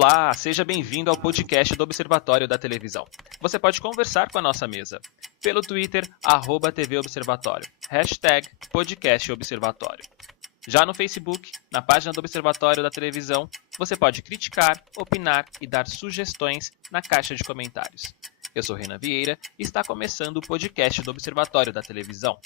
Olá, seja bem-vindo ao podcast do Observatório da Televisão. Você pode conversar com a nossa mesa pelo Twitter, @TV Observatório, #podcastobservatório. Já no Facebook, na página do Observatório da Televisão, você pode criticar, opinar e dar sugestões na caixa de comentários. Eu sou Renan Vieira e está começando o podcast do Observatório da Televisão.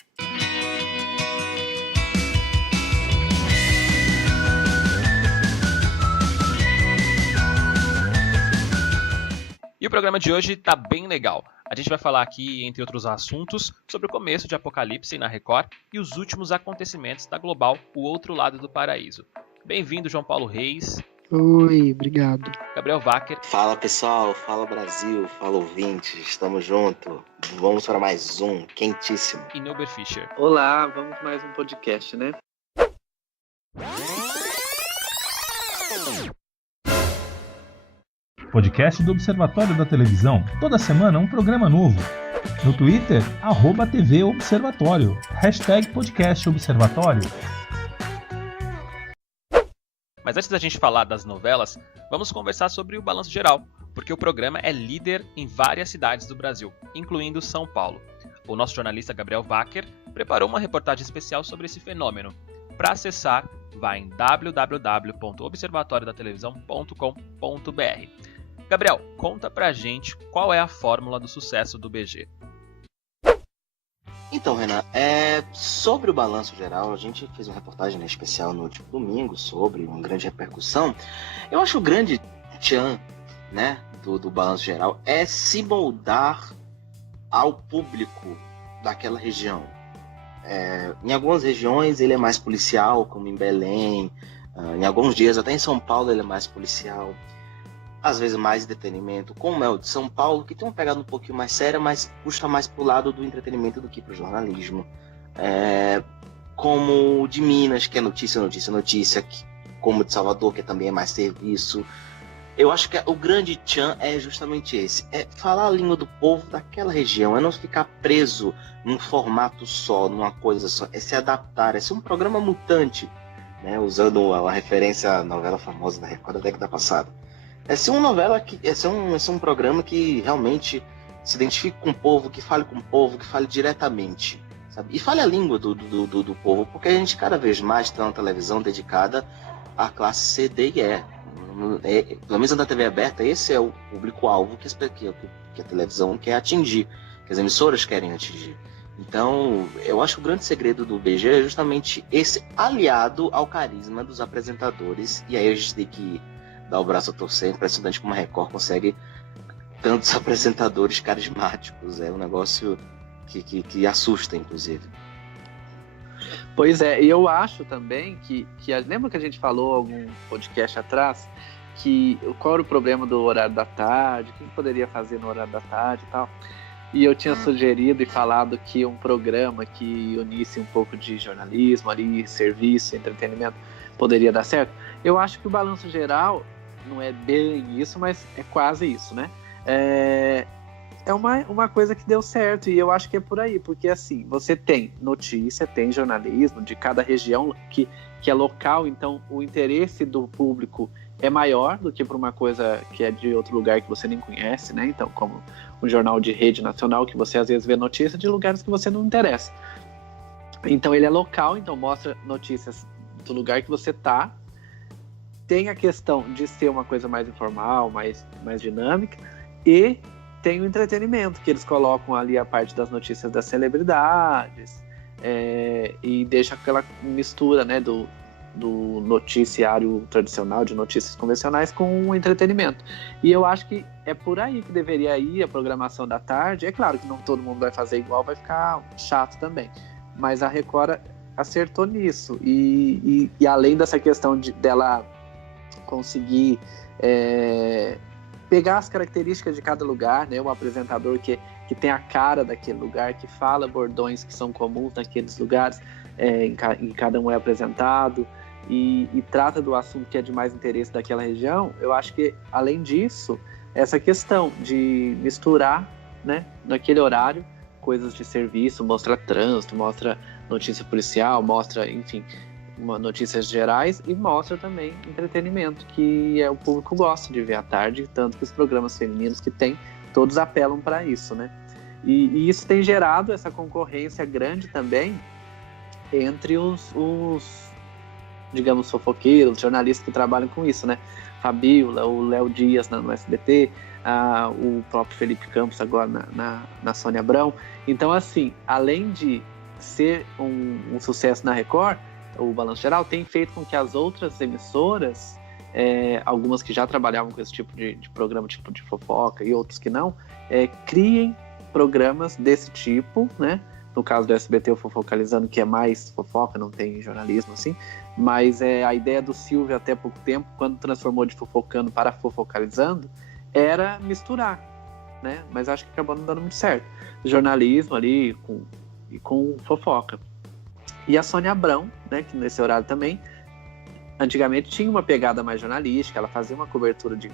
E o programa de hoje está bem legal. A gente vai falar aqui, entre outros assuntos, sobre o começo de Apocalipse na Record e os últimos acontecimentos da Global, O Outro Lado do Paraíso. Bem-vindo, João Paulo Reis. Oi, obrigado. Gabriel Wacker. Fala pessoal, fala Brasil, fala ouvintes, estamos juntos. Vamos para mais um, quentíssimo. E Neuber Fischer. Olá, vamos mais um podcast, né? Podcast do Observatório da Televisão. Toda semana um programa novo. No Twitter, @TV Observatório, #podcastobservatório. Mas antes da gente falar das novelas, vamos conversar sobre o balanço geral, porque o programa é líder em várias cidades do Brasil, incluindo São Paulo. O nosso jornalista Gabriel Wacker preparou uma reportagem especial sobre esse fenômeno. Para acessar, vá em www.observatoriodatelevisão.com.br. Gabriel, conta pra gente qual é a fórmula do sucesso do BG. Então, Renan, sobre o balanço geral, a gente fez uma reportagem especial no último domingo sobre uma grande repercussão. Eu acho o grande tchan, né, do balanço geral é se moldar ao público daquela região. Em algumas regiões ele é mais policial, como em Belém, em alguns dias até em São Paulo ele é mais policial, às vezes mais entretenimento, como é o de São Paulo, que tem uma pegada um pouquinho mais séria, mas puxa mais pro lado do entretenimento do que pro jornalismo. Como o de Minas, que é notícia, como o de Salvador, que também é mais serviço. Eu acho que o grande tchan é justamente esse, é falar a língua do povo daquela região, é não ficar preso num formato só, numa coisa só, é se adaptar, é ser um programa mutante, né, usando a referência à novela famosa da Record da década passada. É ser uma novela é ser um programa que realmente se identifique com o povo, que fale com o povo, que fale diretamente, sabe? E fale a língua do povo, porque a gente cada vez mais tem uma televisão dedicada à classe C, D e E. Pelo menos na TV aberta, esse é o público-alvo que a televisão quer atingir, que as emissoras querem atingir. Então, eu acho que o grande segredo do BG é justamente esse, aliado ao carisma dos apresentadores, e aí a gente tem que dar o braço a torcer. É impressionante como a Record consegue tantos apresentadores carismáticos, é um negócio que assusta, inclusive. Pois é, e eu acho também que lembra que a gente falou algum podcast atrás, qual era o problema do horário da tarde, o que poderia fazer no horário da tarde e tal, e eu tinha sugerido e falado que um programa que unisse um pouco de jornalismo ali, serviço, entretenimento, poderia dar certo. Eu acho que o balanço geral não é bem isso, mas é quase isso, né? É uma coisa que deu certo, e eu acho que é por aí, porque assim, você tem notícia, tem jornalismo de cada região que é local, então o interesse do público é maior do que para uma coisa que é de outro lugar que você nem conhece, né? Então, como um jornal de rede nacional, que você às vezes vê notícias de lugares que você não interessa. Então ele é local, então mostra notícias do lugar que você tá. Tem a questão de ser uma coisa mais informal, mais dinâmica, e tem o entretenimento, que eles colocam ali a parte das notícias das celebridades, e deixa aquela mistura, né, do noticiário tradicional, de notícias convencionais, com o entretenimento. E eu acho que é por aí que deveria ir a programação da tarde. É claro que não todo mundo vai fazer igual, vai ficar chato também, mas a Record acertou nisso, e além dessa questão dela conseguir pegar as características de cada lugar, né? Um apresentador que tem a cara daquele lugar, que fala bordões que são comuns naqueles lugares, em cada um é apresentado, e trata do assunto que é de mais interesse daquela região. Eu acho que, além disso, essa questão de misturar, né, naquele horário, coisas de serviço, mostra trânsito, mostra notícia policial, mostra, enfim, notícias gerais e mostra também entretenimento, que o público gosta de ver à tarde, tanto que os programas femininos que tem, todos apelam para isso, né? E isso tem gerado essa concorrência grande também entre os digamos, fofoqueiros, jornalistas que trabalham com isso, né? Fabíola, o Léo Dias no SBT, o próprio Felipe Campos agora na Sônia Abrão. Então, assim, além de ser um sucesso na Record, o Balanço Geral tem feito com que as outras emissoras, algumas que já trabalhavam com esse tipo de programa, tipo de fofoca, e outros que não, criem programas desse tipo, né? No caso do SBT, o Fofocalizando, que é mais fofoca, não tem jornalismo assim, mas a ideia do Silvio até pouco tempo, quando transformou de Fofocando para Fofocalizando, era misturar, né? Mas acho que acabou não dando muito certo. Jornalismo ali com fofoca. E a Sônia Abrão, né, que nesse horário também, antigamente tinha uma pegada mais jornalística, ela fazia uma cobertura de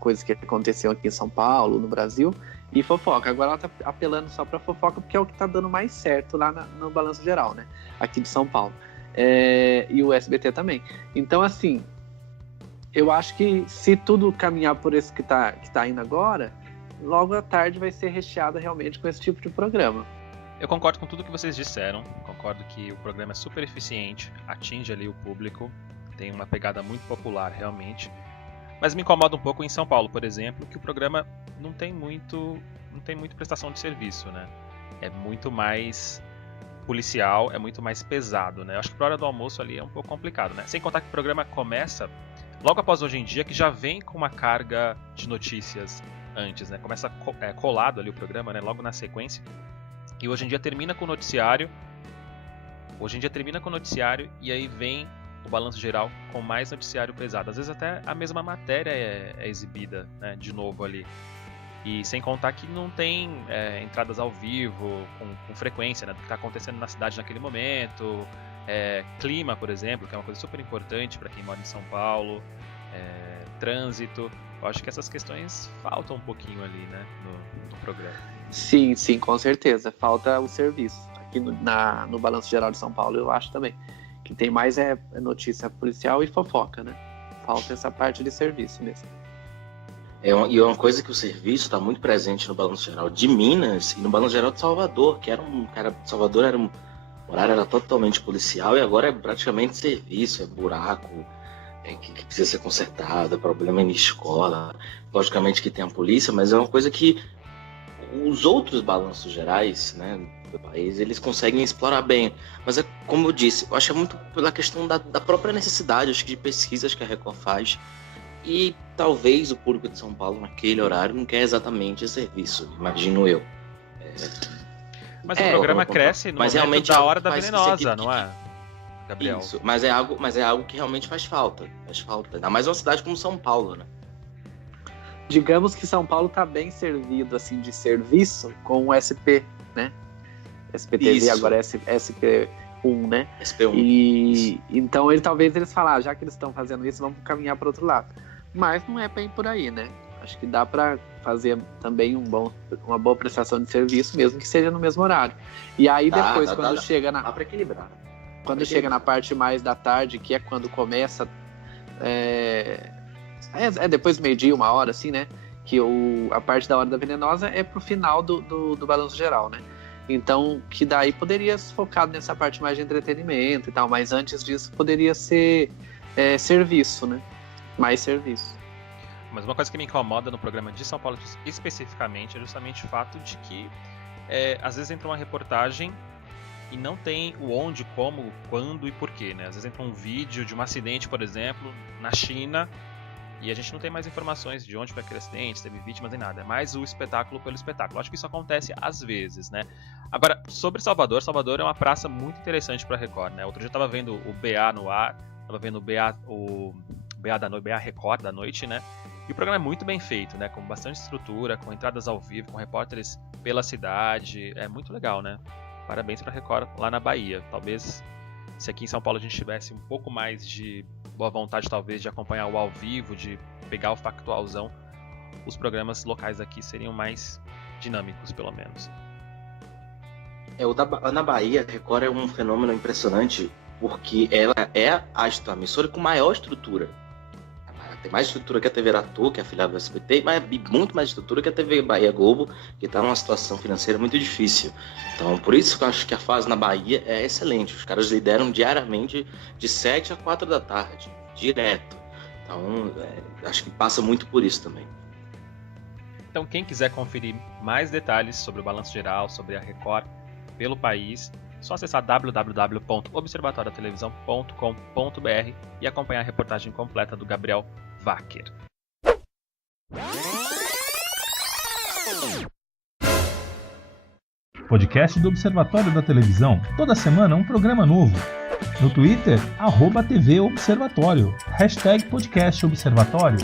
coisas que aconteciam aqui em São Paulo, no Brasil, e fofoca. Agora ela tá apelando só para fofoca porque é o que tá dando mais certo lá no Balanço Geral, né? Aqui de São Paulo. E o SBT também. Então, assim, eu acho que se tudo caminhar por esse que tá indo agora, logo à tarde vai ser recheada realmente com esse tipo de programa. Eu concordo com tudo que vocês disseram. Concordo que o programa é super eficiente, atinge ali o público, tem uma pegada muito popular realmente. Mas me incomoda um pouco em São Paulo, por exemplo, que o programa não tem muito prestação de serviço, né? É muito mais policial, é muito mais pesado, né? Eu acho que pra hora do almoço ali é um pouco complicado, né? Sem contar que o programa começa logo após Hoje em Dia, que já vem com uma carga de notícias antes, né? Começa colado ali o programa, né? Logo na sequência. E Hoje em Dia termina com o noticiário. E aí vem o Balanço Geral com mais noticiário pesado. Às vezes até a mesma matéria é exibida, né, de novo ali. E sem contar que não tem entradas ao vivo com frequência, né, do que está acontecendo na cidade naquele momento. Clima, por exemplo, que é uma coisa super importante para quem mora em São Paulo. Trânsito. Eu acho que essas questões faltam um pouquinho ali, né, no programa. Sim, com certeza. Falta o serviço. Aqui no Balanço Geral de São Paulo, eu acho também. Que tem mais notícia policial e fofoca, né? Falta essa parte de serviço mesmo. E é uma coisa que o serviço está muito presente no Balanço Geral de Minas e no Balanço Geral de Salvador, que Salvador o horário era totalmente policial e agora é praticamente serviço, é buraco que precisa ser consertado, é problema em escola. Logicamente que tem a polícia, mas é uma coisa que os outros balanços gerais, né, do país, eles conseguem explorar bem. Mas como eu disse, eu acho muito pela questão da própria necessidade, acho que de pesquisas que a Record faz. E talvez o público de São Paulo naquele horário não quer exatamente esse serviço, imagino eu. Mas o programa cresce no momento da Hora da Venenosa, não é, Gabriel? Isso, mas é algo que realmente faz falta. Ainda mais uma cidade como São Paulo, né? Digamos que São Paulo está bem servido assim, de serviço com o SP, né? SPTV, isso. Agora é SP1, né? SP1. E então talvez eles falaram, já que eles estão fazendo isso, vamos caminhar para outro lado. Mas não é bem por aí, né? Acho que dá para fazer também uma boa prestação de serviço, mesmo que seja no mesmo horário. E aí depois, quando chega na... Dá para equilibrar. Quando chega na parte mais da tarde, que é quando começa... depois do meio-dia, 1h, assim, né? Que a parte da Hora da Venenosa é pro final do Balanço Geral, né? Então, que daí poderia ser focado nessa parte mais de entretenimento e tal, mas antes disso poderia ser serviço, né? Mais serviço. Mas uma coisa que me incomoda no programa de São Paulo especificamente é justamente o fato de que às vezes entra uma reportagem e não tem o onde, como, quando e porquê, né? Às vezes entra um vídeo de um acidente, por exemplo, na China, e a gente não tem mais informações de onde foi aquele acidente, se teve vítimas nem nada. É mais o espetáculo pelo espetáculo. Acho que isso acontece às vezes, né? Agora, sobre Salvador é uma praça muito interessante para Record, né? Outro dia eu tava vendo o BA no ar, tava vendo o BA Record da noite, né? E o programa é muito bem feito, né? Com bastante estrutura, com entradas ao vivo, com repórteres pela cidade. É muito legal, né? Parabéns pra Record lá na Bahia. Talvez, se aqui em São Paulo a gente tivesse um pouco mais de boa vontade, talvez, de acompanhar o ao vivo, de pegar o factualzão, os programas locais aqui seriam mais dinâmicos, pelo menos. Na Bahia, a Record é um fenômeno impressionante, porque ela é a emissora com maior estrutura. Tem mais estrutura que a TV Aratu, que é afiliada do SBT, mas muito mais estrutura que a TV Bahia Globo, que está numa situação financeira muito difícil. Então, por isso que eu acho que a fase na Bahia é excelente. Os caras lideram diariamente de 7 a 4 da tarde, direto. Então, acho que passa muito por isso também. Então, quem quiser conferir mais detalhes sobre o Balanço Geral, sobre a Record pelo país, é só acessar www.observatoriotelevisão.com.br e acompanhar a reportagem completa do Gabriel Wacker. Podcast do Observatório da Televisão. Toda semana um programa novo. No Twitter, @TV Observatório. #podcast Observatório.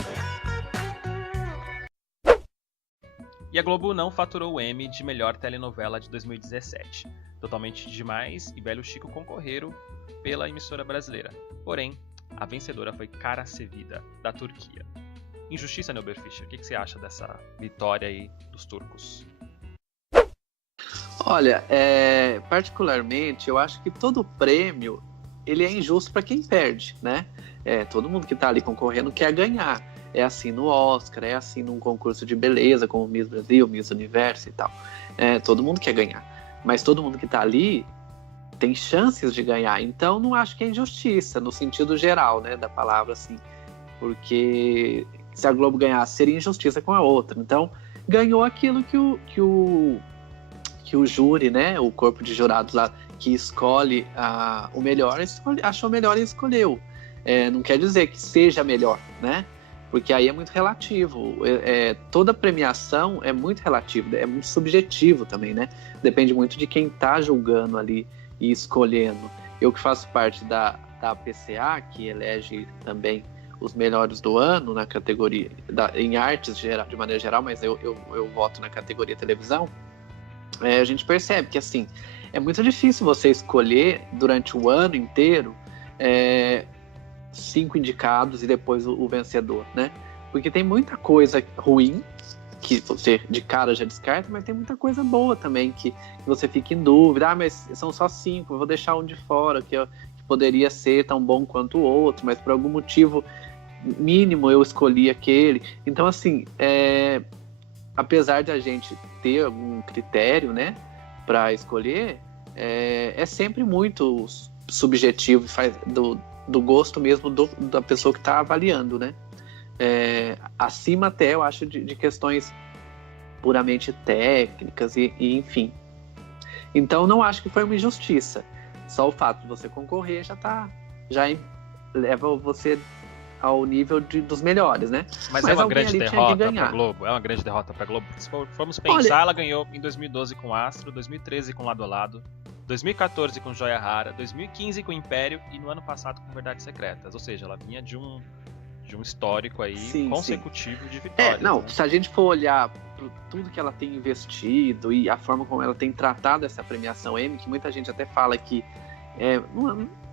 E a Globo não faturou o Emmy de melhor telenovela de 2017. Totalmente Demais e Velho Chico concorreram pela emissora brasileira. Porém, a vencedora foi Kara Sevida, da Turquia. Injustiça, Neuber Fischer? O que você acha dessa vitória aí dos turcos? Olha, particularmente, eu acho que todo prêmio ele é injusto para quem perde, né? Todo mundo que está ali concorrendo quer ganhar. É assim no Oscar, é assim num concurso de beleza, como Miss Brasil, Miss Universo e tal. Todo mundo quer ganhar. Mas todo mundo que está ali tem chances de ganhar. Então, não acho que é injustiça, no sentido geral, né, da palavra, assim. Porque se a Globo ganhasse, seria injustiça com a outra. Então, ganhou aquilo que o júri, né, o corpo de jurados lá, que escolhe o melhor, achou melhor e escolheu. Não quer dizer que seja melhor, né? Porque aí é muito relativo. Toda premiação é muito relativo, é muito subjetivo também, né? Depende muito de quem está julgando ali e escolhendo. Eu que faço parte da PCA, que elege também os melhores do ano na categoria, em artes de maneira geral, mas eu voto na categoria televisão, a gente percebe que assim, é muito difícil você escolher durante o ano inteiro 5 indicados e depois o vencedor, né? Porque tem muita coisa ruim que você de cara já descarta, mas tem muita coisa boa também que você fica em dúvida. Mas são só 5, eu vou deixar um de fora que poderia ser tão bom quanto o outro, mas por algum motivo mínimo eu escolhi aquele. Então assim, apesar de a gente ter algum critério, né, para escolher, é sempre muito subjetivo, do gosto mesmo da pessoa que está avaliando, né? Acima até, eu acho, de questões puramente técnicas e enfim. Então, não acho que foi uma injustiça. Só o fato de você concorrer já leva você ao nível dos melhores, né? Mas é uma grande derrota para a Globo? É uma grande derrota para a Globo? Se formos pensar, ela ganhou em 2012 com Astro, 2013 com Lado a Lado, 2014 com Joia Rara, 2015 com Império e no ano passado com Verdades Secretas. Ou seja, ela vinha de um histórico aí consecutivo de vitórias. Né? Se a gente for olhar para tudo que ela tem investido e a forma como ela tem tratado essa premiação Emmy, que muita gente até fala que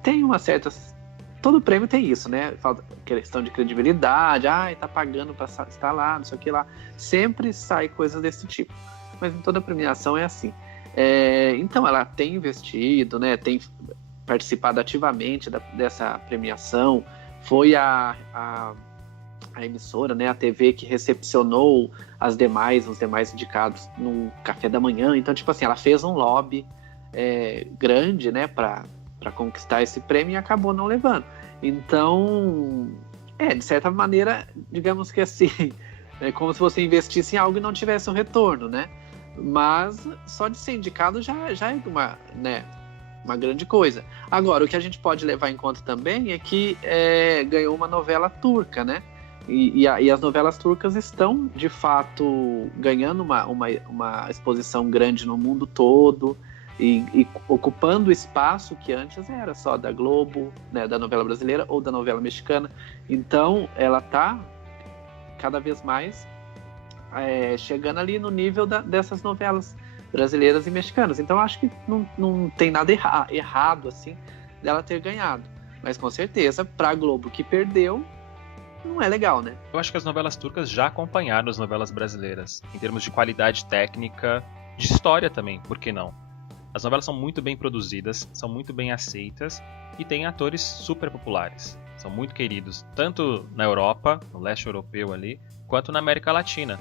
tem uma certa... Todo prêmio tem isso, né? Falta questão de credibilidade, tá pagando para estar lá, não sei o que lá. Sempre sai coisas desse tipo. Mas em toda premiação é assim. Então ela tem investido, né? Tem participado ativamente dessa premiação. Foi a emissora, né? A TV que recepcionou os demais indicados no café da manhã. Então, tipo assim, ela fez um lobby grande, né? Para conquistar esse prêmio e acabou não levando. Então, de certa maneira, digamos que assim, é como se você investisse em algo e não tivesse um retorno, né? Mas só de ser indicado já é uma grande coisa. Agora, o que a gente pode levar em conta também é que ganhou uma novela turca, né? E as novelas turcas estão, de fato, ganhando uma exposição grande no mundo todo, e ocupando o espaço que antes era só da Globo, né, da novela brasileira ou da novela mexicana. Então, ela está cada vez mais chegando ali no nível dessas novelas brasileiras e mexicanas. Então, acho que não tem nada errado assim dela ter ganhado. Mas, com certeza, para a Globo que perdeu, não é legal, né? Eu acho que as novelas turcas já acompanharam as novelas brasileiras, em termos de qualidade técnica, de história também, por que não? As novelas são muito bem produzidas, são muito bem aceitas e têm atores super populares. São muito queridos, tanto na Europa, no leste europeu ali, quanto na América Latina.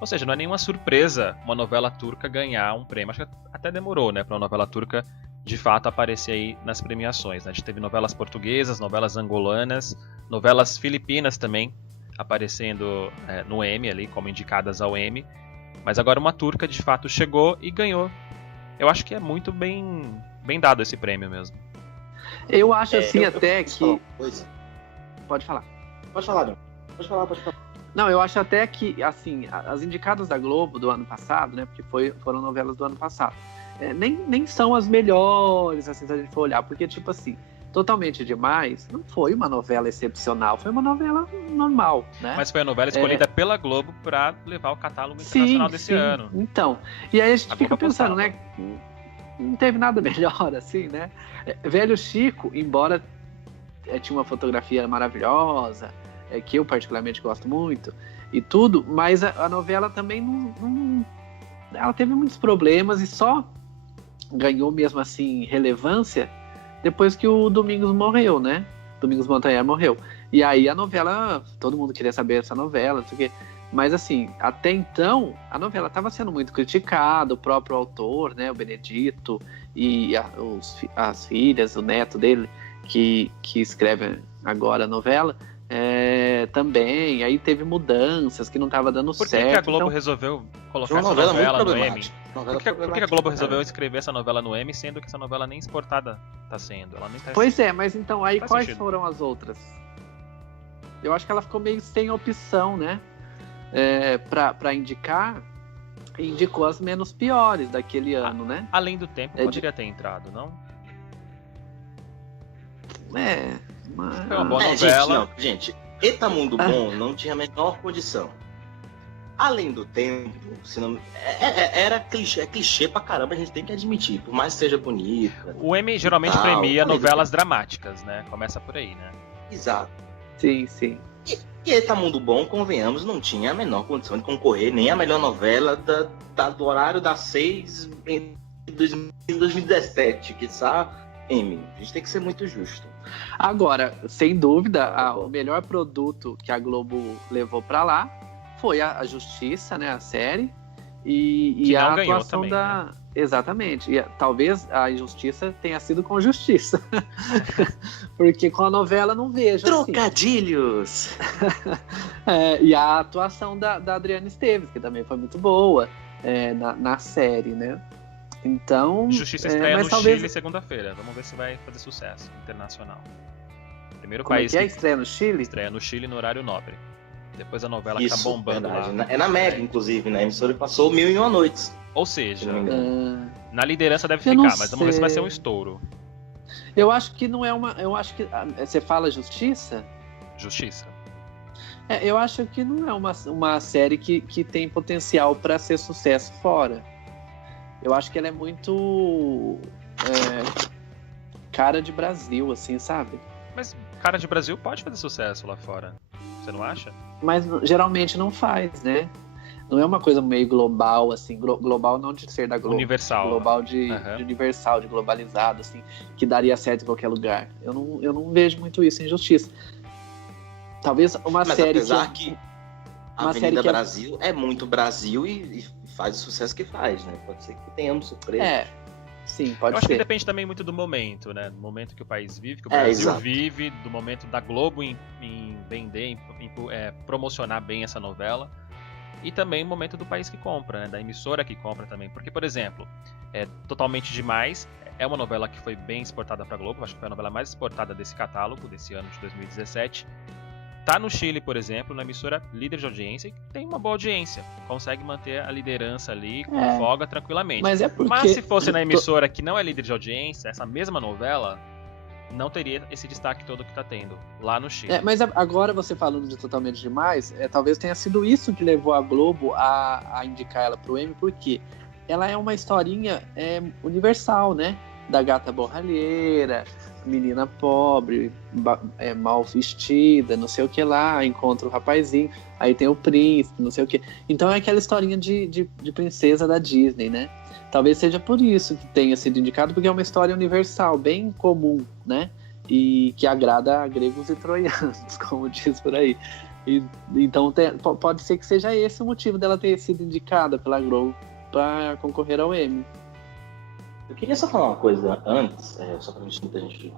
Ou seja, não é nenhuma surpresa uma novela turca ganhar um prêmio. Acho que até demorou, né, para uma novela turca de fato aparecer aí nas premiações, né? A gente teve novelas portuguesas, novelas angolanas, novelas filipinas também aparecendo no Emmy ali, como indicadas ao Emmy. Mas agora uma turca de fato chegou e ganhou. Eu acho que é muito bem dado esse prêmio mesmo. Eu acho assim eu até posso que... falar uma coisa? Pode falar. Pode falar, John. Pode falar. Não, eu acho até que, assim, as indicadas da Globo do ano passado, né, porque foram novelas do ano passado, nem são as melhores, assim, se a gente for olhar, porque, tipo assim, Totalmente Demais não foi uma novela excepcional, foi uma novela normal, né? Mas foi a novela escolhida pela Globo para levar o catálogo internacional desse ano. Então, e aí a gente fica pensando, apostava, né, não teve nada melhor, assim, né? Velho Chico, embora tinha uma fotografia maravilhosa, que eu particularmente gosto muito, e tudo, mas a novela também não... Ela teve muitos problemas e só ganhou mesmo assim relevância depois que o Domingos morreu, né? Domingos Montanher morreu. E aí a novela, todo mundo queria saber essa novela, não sei o quê. Mas assim, até então, a novela estava sendo muito criticada, o próprio autor, né, o Benedito, e as filhas, o neto dele, que escreve agora a novela, também. Aí teve mudanças que não estava dando certo. Por que a Globo resolveu colocar essa novela no Emmy? Por que a Globo resolveu escrever essa novela no Emmy, sendo que essa novela nem exportada está sendo? Ela nem tá... Pois é, mas então aí quais sentido. foram as outras? Eu acho que ela ficou meio sem opção, né? Para indicar, indicou as menos piores daquele ano, né? Além do Tempo, poderia ter entrado, não? Mas... Foi uma boa novela. Gente, Eita Mundo Bom não tinha a menor condição. Além do Tempo, era clichê pra caramba, a gente tem que admitir, por mais que seja bonita. O Emmy geralmente premia novelas dramáticas, né? Começa por aí, né? Exato. Sim, sim. E Eita Mundo Bom, convenhamos, não tinha a menor condição de concorrer nem a melhor novela do horário das 6 em 2017, que Emmy. A gente tem que ser muito justo. Agora, sem dúvida, o melhor produto que a Globo levou pra lá foi a Justiça, né, a série, e a atuação também, da... Né? Exatamente, e talvez a Injustiça tenha sido com Justiça, porque com a novela não vejo Trocadilhos! Assim. E a atuação da Adriana Esteves, que também foi muito boa na série, né? Então... Justiça estreia no talvez... Chile segunda-feira, vamos ver se vai fazer sucesso internacional. Primeiro Como país que estreia no Chile? Estreia no Chile no horário nobre. Depois a novela Isso, tá bombando verdade. lá. É na Mega, inclusive, né? A emissora passou 1001 noites. Ou seja, Se não me engano. na liderança deve Eu não ficar, mas vamos ver se vai ser um estouro. Eu acho que não é uma... Eu acho que... Você fala Justiça? Justiça. Eu acho que não é uma série que tem potencial para ser sucesso fora. Eu acho que ela é muito cara de Brasil, assim, sabe? Mas cara de Brasil pode fazer sucesso lá fora. Você não acha? Mas geralmente não faz, né? Não é uma coisa meio global, assim, global não de ser da Globo. Universal. Global de universal, de globalizado, assim, que daria certo em qualquer lugar. Eu não vejo muito isso em Justiça. Talvez uma Mas série apesar que a uma Avenida série Brasil é muito Brasil e faz o sucesso que faz, né? Pode ser que tenhamos surpresa. Sim, pode Eu acho que ser. depende também muito do momento, né? Do momento que o país vive, que o Brasil exato. vive, do momento da Globo em vender, em promocionar bem essa novela. E também o momento do país que compra, né? Da emissora que compra também. Porque, por exemplo, Totalmente Demais é uma novela que foi bem exportada pra Globo. Acho que foi a novela mais exportada desse catálogo, desse ano de 2017. Tá no Chile, por exemplo, na emissora líder de audiência, que tem uma boa audiência. Consegue manter a liderança ali com folga tranquilamente. Mas se fosse na emissora que não é líder de audiência, essa mesma novela não teria esse destaque todo que tá tendo lá no Chile. Mas agora você falando de Totalmente Demais, talvez tenha sido isso que levou a Globo a indicar ela pro Emmy, porque ela é uma historinha universal, né? Da gata borralheira, menina pobre, mal vestida, não sei o que lá, encontra o rapazinho, aí tem o príncipe, não sei o que. Então é aquela historinha de princesa da Disney, né? Talvez seja por isso que tenha sido indicado, porque é uma história universal, bem comum, né? E que agrada a gregos e troianos, como diz por aí. Então pode ser que seja esse o motivo dela ter sido indicada pela Globo para concorrer ao Emmy. Eu queria só falar uma coisa antes, só para a gente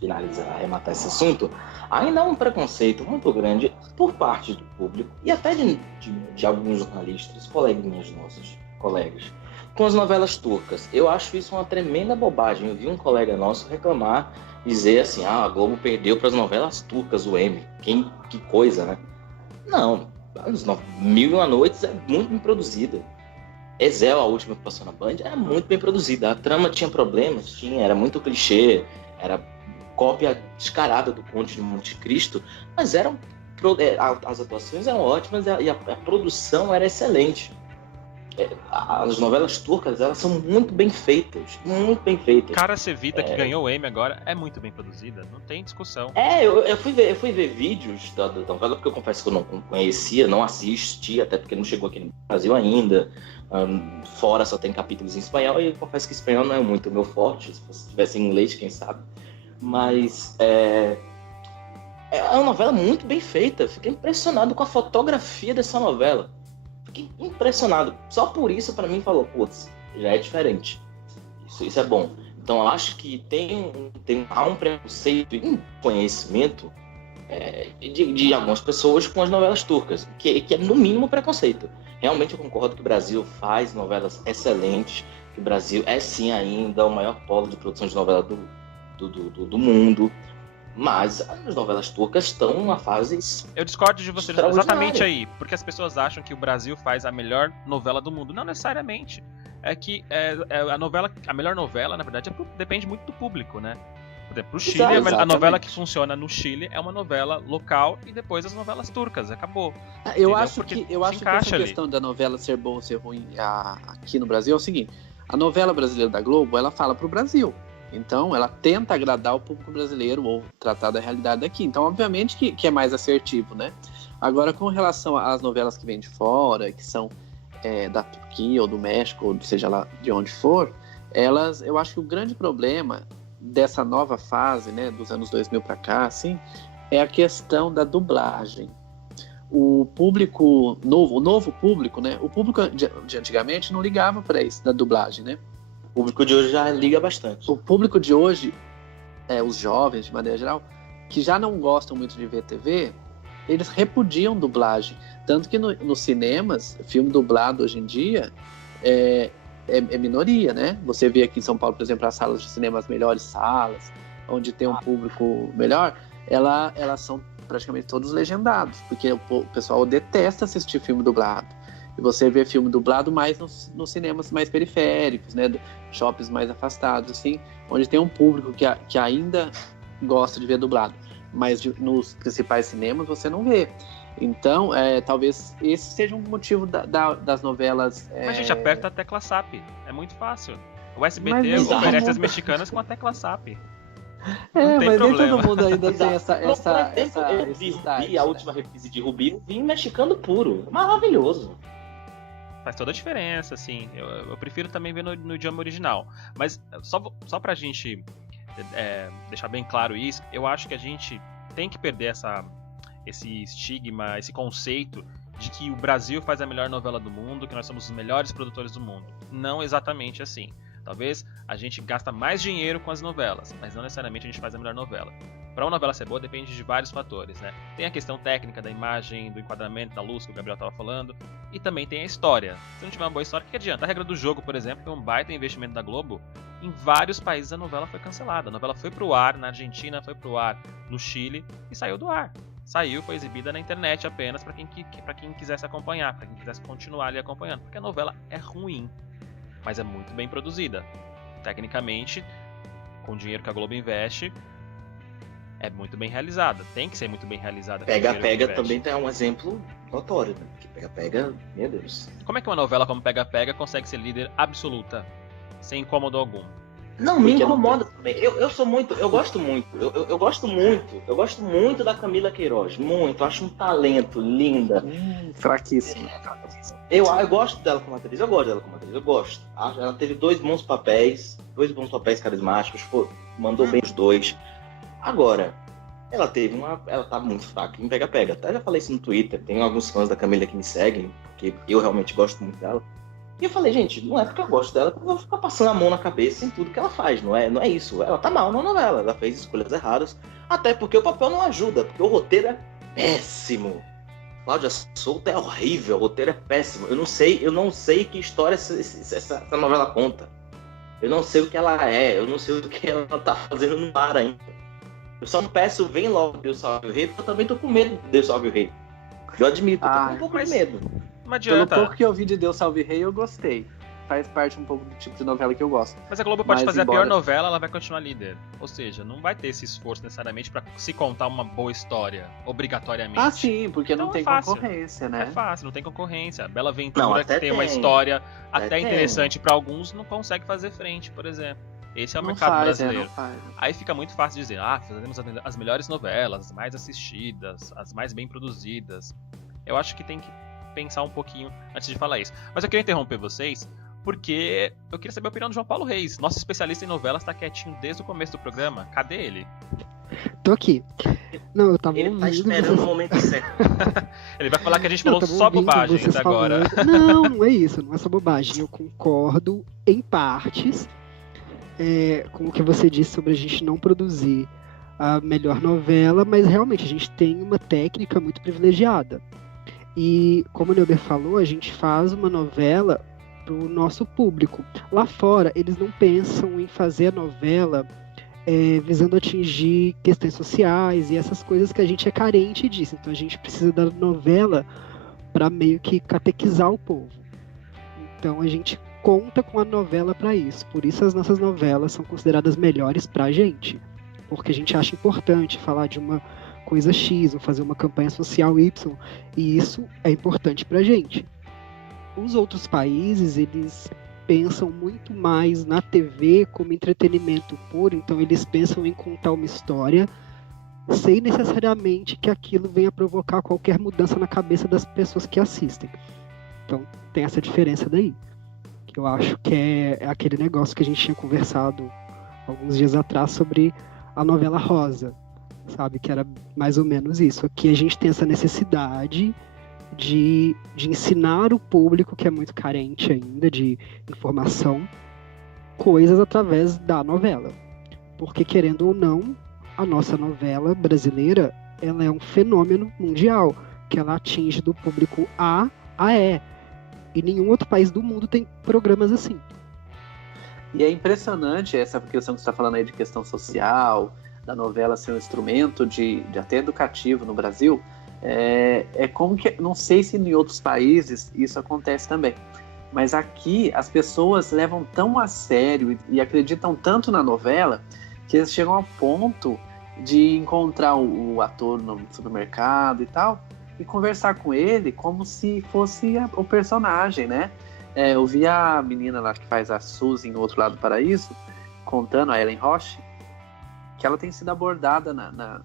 finalizar, arrematar esse assunto. Ainda há um preconceito muito grande por parte do público e até de alguns jornalistas, coleguinhas nossos, colegas, com as novelas turcas. Eu acho isso uma tremenda bobagem. Eu vi um colega nosso reclamar, dizer assim, a Globo perdeu para as novelas turcas o Emmy. Que coisa, né? Não, Mil e Uma Noites é muito bem produzida. Ezel, a última que passou na Band, era muito bem produzida. A trama tinha problemas, era muito clichê, era cópia descarada do Conde de Monte Cristo, mas as atuações eram ótimas e a produção era excelente. As novelas turcas, elas são muito bem feitas, muito bem feitas. Cara Sevita, que ganhou o Emmy agora, é muito bem produzida, não tem discussão. Eu fui ver vídeos da novela, porque eu confesso que eu não conhecia, não assisti, até porque não chegou aqui no Brasil ainda. Fora só tem capítulos em espanhol, e eu confesso que espanhol não é muito o meu forte, se tivesse em inglês, quem sabe. Mas é uma novela muito bem feita, fiquei impressionado com a fotografia dessa novela. Fiquei impressionado. Só por isso, pra mim, falou, putz, já é diferente. Isso é bom. Então, eu acho que há um preconceito e um conhecimento de algumas pessoas com as novelas turcas, que é, no mínimo, preconceito. Realmente, eu concordo que o Brasil faz novelas excelentes, que o Brasil é, sim, ainda o maior polo de produção de novela do mundo. Mas as novelas turcas estão numa fase... Eu discordo de você exatamente aí, porque as pessoas acham que o Brasil faz a melhor novela do mundo. Não necessariamente. É que a melhor novela, na verdade, depende muito do público, né? Por exemplo, pro Chile, a novela que funciona no Chile é uma novela local e depois as novelas turcas, acabou. Eu acho que essa questão da novela ser boa ou ser ruim aqui no Brasil é o seguinte: a novela brasileira da Globo, ela fala pro Brasil. Então, ela tenta agradar o público brasileiro ou tratar da realidade daqui. Então, obviamente que é mais assertivo, né? Agora, com relação às novelas que vêm de fora, que são da Turquia ou do México, ou seja lá de onde for, eu acho que o grande problema dessa nova fase, né, dos anos 2000 para cá, assim, é a questão da dublagem. O público novo, o novo público, né? O público de antigamente não ligava para isso, da dublagem, né? O público de hoje já liga bastante. O público de hoje, os jovens, de maneira geral, que já não gostam muito de ver TV, eles repudiam dublagem. Tanto que nos cinemas, filme dublado hoje em dia é minoria, né? Você vê aqui em São Paulo, por exemplo, as salas de cinema, as melhores salas, onde tem um público melhor, elas são praticamente todos legendados, porque o pessoal detesta assistir filme dublado. E você vê filme dublado mais nos cinemas mais periféricos, né? Shoppings mais afastados, assim, onde tem um público que ainda gosta de ver dublado. Mas nos principais cinemas você não vê. Então, talvez esse seja um motivo das novelas... Mas a gente aperta a tecla SAP. É muito fácil. O SBT oferece as mexicanas com a tecla SAP. Não tem problema. Todo mundo ainda tem essa eu vi Rubi, a última reprise de Rubi, eu vi mexicano puro. Maravilhoso. Faz toda a diferença, assim. Eu prefiro também ver no idioma original. Mas só pra gente deixar bem claro isso, eu acho que a gente tem que perder esse estigma, esse conceito de que o Brasil faz a melhor novela do mundo, que nós somos os melhores produtores do mundo. Não exatamente assim. Talvez a gente gasta mais dinheiro com as novelas, mas não necessariamente a gente faz a melhor novela. Para uma novela ser boa depende de vários fatores, né? Tem a questão técnica da imagem, do enquadramento, da luz que o Gabriel estava falando, e também tem a história. Se não tiver uma boa história, o que adianta? A Regra do Jogo, por exemplo, foi um baita investimento da Globo. Em vários países a novela foi cancelada. A novela foi pro ar na Argentina, foi pro ar no Chile e saiu do ar. Foi exibida na internet apenas para quem quisesse acompanhar, para quem quisesse continuar ali acompanhando, porque a novela é ruim, mas é muito bem produzida. Tecnicamente, com o dinheiro que a Globo investe, é muito bem realizada. Tem que ser muito bem realizada. Pega-Pega também tem um exemplo notório, né? Porque Pega-Pega, meu Deus. Como é que uma novela como Pega-Pega consegue ser líder absoluta, sem incômodo algum? Não, me incomoda também. Eu sou muito, eu gosto muito da Camila Queiroz, muito. Eu acho um talento, linda. Fraquíssima. Eu gosto dela como atriz, eu gosto. Ela teve dois bons papéis carismáticos, mandou bem os dois. Agora, ela tá muito fraca em pega-pega. Até já falei isso no Twitter, tem alguns fãs da Camila que me seguem, porque eu realmente gosto muito dela. E eu falei, gente, não é porque eu gosto dela que eu vou ficar passando a mão na cabeça em tudo que ela faz, não é isso. Ela tá mal na novela, ela fez escolhas erradas, até porque o papel não ajuda, porque o roteiro é péssimo. Cláudia Souto é horrível, o roteiro é péssimo. Eu não sei que história essa novela conta. Eu não sei o que ela é, eu não sei o que ela tá fazendo no ar ainda. Eu só não peço, vem logo Deus Salve o Rei, porque eu também tô com medo de Deus Salve o Rei. Eu admito, eu tô com um pouco de medo. Não adianta. Pelo pouco que eu vi de Deus Salve Rei, eu gostei. Faz parte um pouco do tipo de novela que eu gosto. Mas a Globo pode fazer a pior novela, ela vai continuar líder. Ou seja, não vai ter esse esforço necessariamente pra se contar uma boa história, obrigatoriamente. Ah, sim, porque então não tem concorrência, né? É fácil, não tem concorrência. A Bela Aventura, não, que tem uma história até interessante pra alguns, não consegue fazer frente, por exemplo. Esse é o mercado brasileiro. Aí fica muito fácil dizer, fazemos as melhores novelas, as mais assistidas, as mais bem produzidas. Eu acho que tem que pensar um pouquinho antes de falar isso. Mas eu queria interromper vocês, porque eu queria saber a opinião do João Paulo Reis. Nosso especialista em novelas tá quietinho desde o começo do programa. Cadê ele? Tô aqui. Não, eu tava Ele ouvindo tá esperando vocês... o momento certo. Ele vai falar que a gente falou só bobagem até agora. Não é isso, não é só bobagem. Eu concordo em partes com o que você disse sobre a gente não produzir a melhor novela, mas realmente a gente tem uma técnica muito privilegiada. E como o Neuber falou, a gente faz uma novela para o nosso público. Lá fora, eles não pensam em fazer a novela visando atingir questões sociais e essas coisas que a gente é carente disso. Então a gente precisa da novela para meio que catequizar o povo. Então a gente conta com a novela para isso. Por isso as nossas novelas são consideradas melhores para a gente. Porque a gente acha importante falar de uma coisa X, ou fazer uma campanha social Y, e isso é importante pra gente. Os outros países, eles pensam muito mais na TV como entretenimento puro, então eles pensam em contar uma história sem necessariamente que aquilo venha provocar qualquer mudança na cabeça das pessoas que assistem. Então tem essa diferença daí, que eu acho que é aquele negócio que a gente tinha conversado alguns dias atrás sobre a novela Rosa, sabe, que era mais ou menos isso. Aqui a gente tem essa necessidade de ensinar o público, que é muito carente ainda de informação, coisas através da novela. Porque, querendo ou não, a nossa novela brasileira, ela é um fenômeno mundial, que ela atinge do público A a E. E nenhum outro país do mundo tem programas assim. E é impressionante essa questão que você está falando aí de questão social, da novela ser um instrumento de até educativo no Brasil. É como que, não sei se em outros países isso acontece também, mas aqui as pessoas levam tão a sério e acreditam tanto na novela que eles chegam ao ponto de encontrar o ator no supermercado e tal e conversar com ele como se fosse o personagem, né? Eu vi a menina lá que faz a Suzy em Outro Lado do Paraíso contando, a Ellen Roche, que ela tem sido abordada na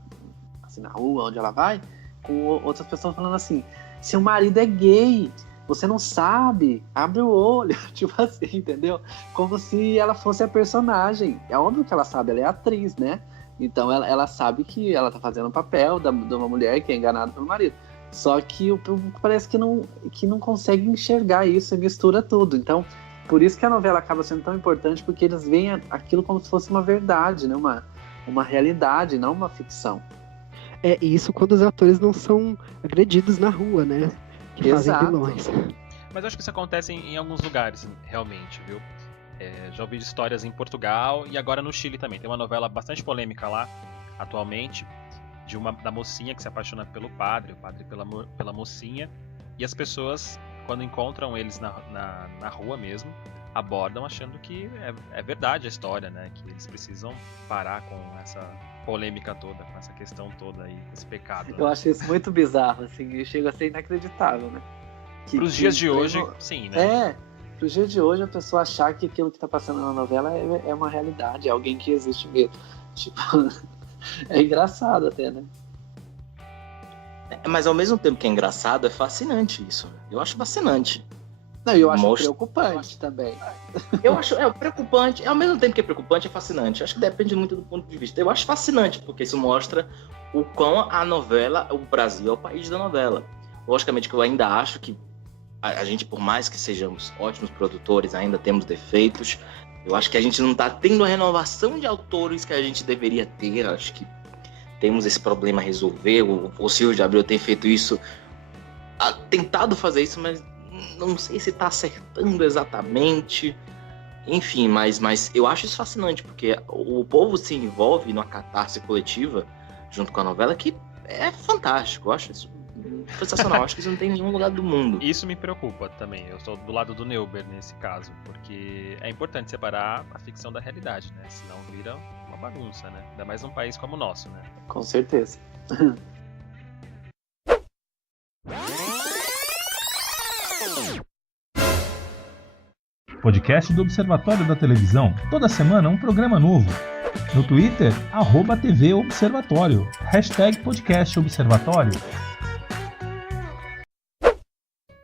rua onde ela vai, com outras pessoas falando assim: seu marido é gay, você não sabe, abre o olho, tipo assim, entendeu? Como se ela fosse a personagem. É óbvio que ela sabe, ela é atriz, né? Então ela sabe que ela tá fazendo o papel de uma mulher que é enganada pelo marido. Só que o público parece que não consegue enxergar isso e mistura tudo. Então, por isso que a novela acaba sendo tão importante, porque eles veem aquilo como se fosse uma verdade, né? Uma realidade, não uma ficção. Isso quando os atores não são agredidos na rua, né? Que fazem vilões. Mas eu acho que isso acontece em alguns lugares, realmente, viu? Já ouvi histórias em Portugal e agora no Chile também. Tem uma novela bastante polêmica lá, atualmente, da mocinha que se apaixona pelo padre, o padre pela mocinha, e as pessoas, quando encontram eles na rua mesmo, abordam achando que é verdade a história, né? Que eles precisam parar com essa polêmica toda, com essa questão toda aí, esse pecado. Eu acho isso muito bizarro, assim, e chega a ser inacreditável, né? Para os dias de hoje, sim, né? pro dia de hoje a pessoa achar que aquilo que tá passando na novela é uma realidade, é alguém que existe mesmo. Tipo, é engraçado até, né? Mas ao mesmo tempo que é engraçado, é fascinante isso. Eu acho fascinante. Não, eu acho preocupante também. Eu acho preocupante. Ao mesmo tempo que é preocupante, é fascinante. Eu acho que depende muito do ponto de vista. Eu acho fascinante, porque isso mostra o quão a novela, o Brasil é o país da novela. Logicamente que eu ainda acho que a gente, por mais que sejamos ótimos produtores, ainda temos defeitos. Eu acho que a gente não está tendo a renovação de autores que a gente deveria ter. Eu acho que temos esse problema a resolver. O Silvio de Abreu tem feito isso, tentado fazer isso, mas não sei se está acertando exatamente. Enfim, mas eu acho isso fascinante, porque o povo se envolve numa catarse coletiva junto com a novela, que é fantástico. Eu acho isso sensacional. Eu acho que isso não tem em nenhum lugar do mundo. Isso me preocupa também. Eu sou do lado do Neuber nesse caso, porque é importante separar a ficção da realidade, né? Senão vira uma bagunça, né? Ainda mais num país como o nosso, né? Com certeza. Podcast do Observatório da Televisão. Toda semana um programa novo. No Twitter, @TV Observatório. #podcast Observatório.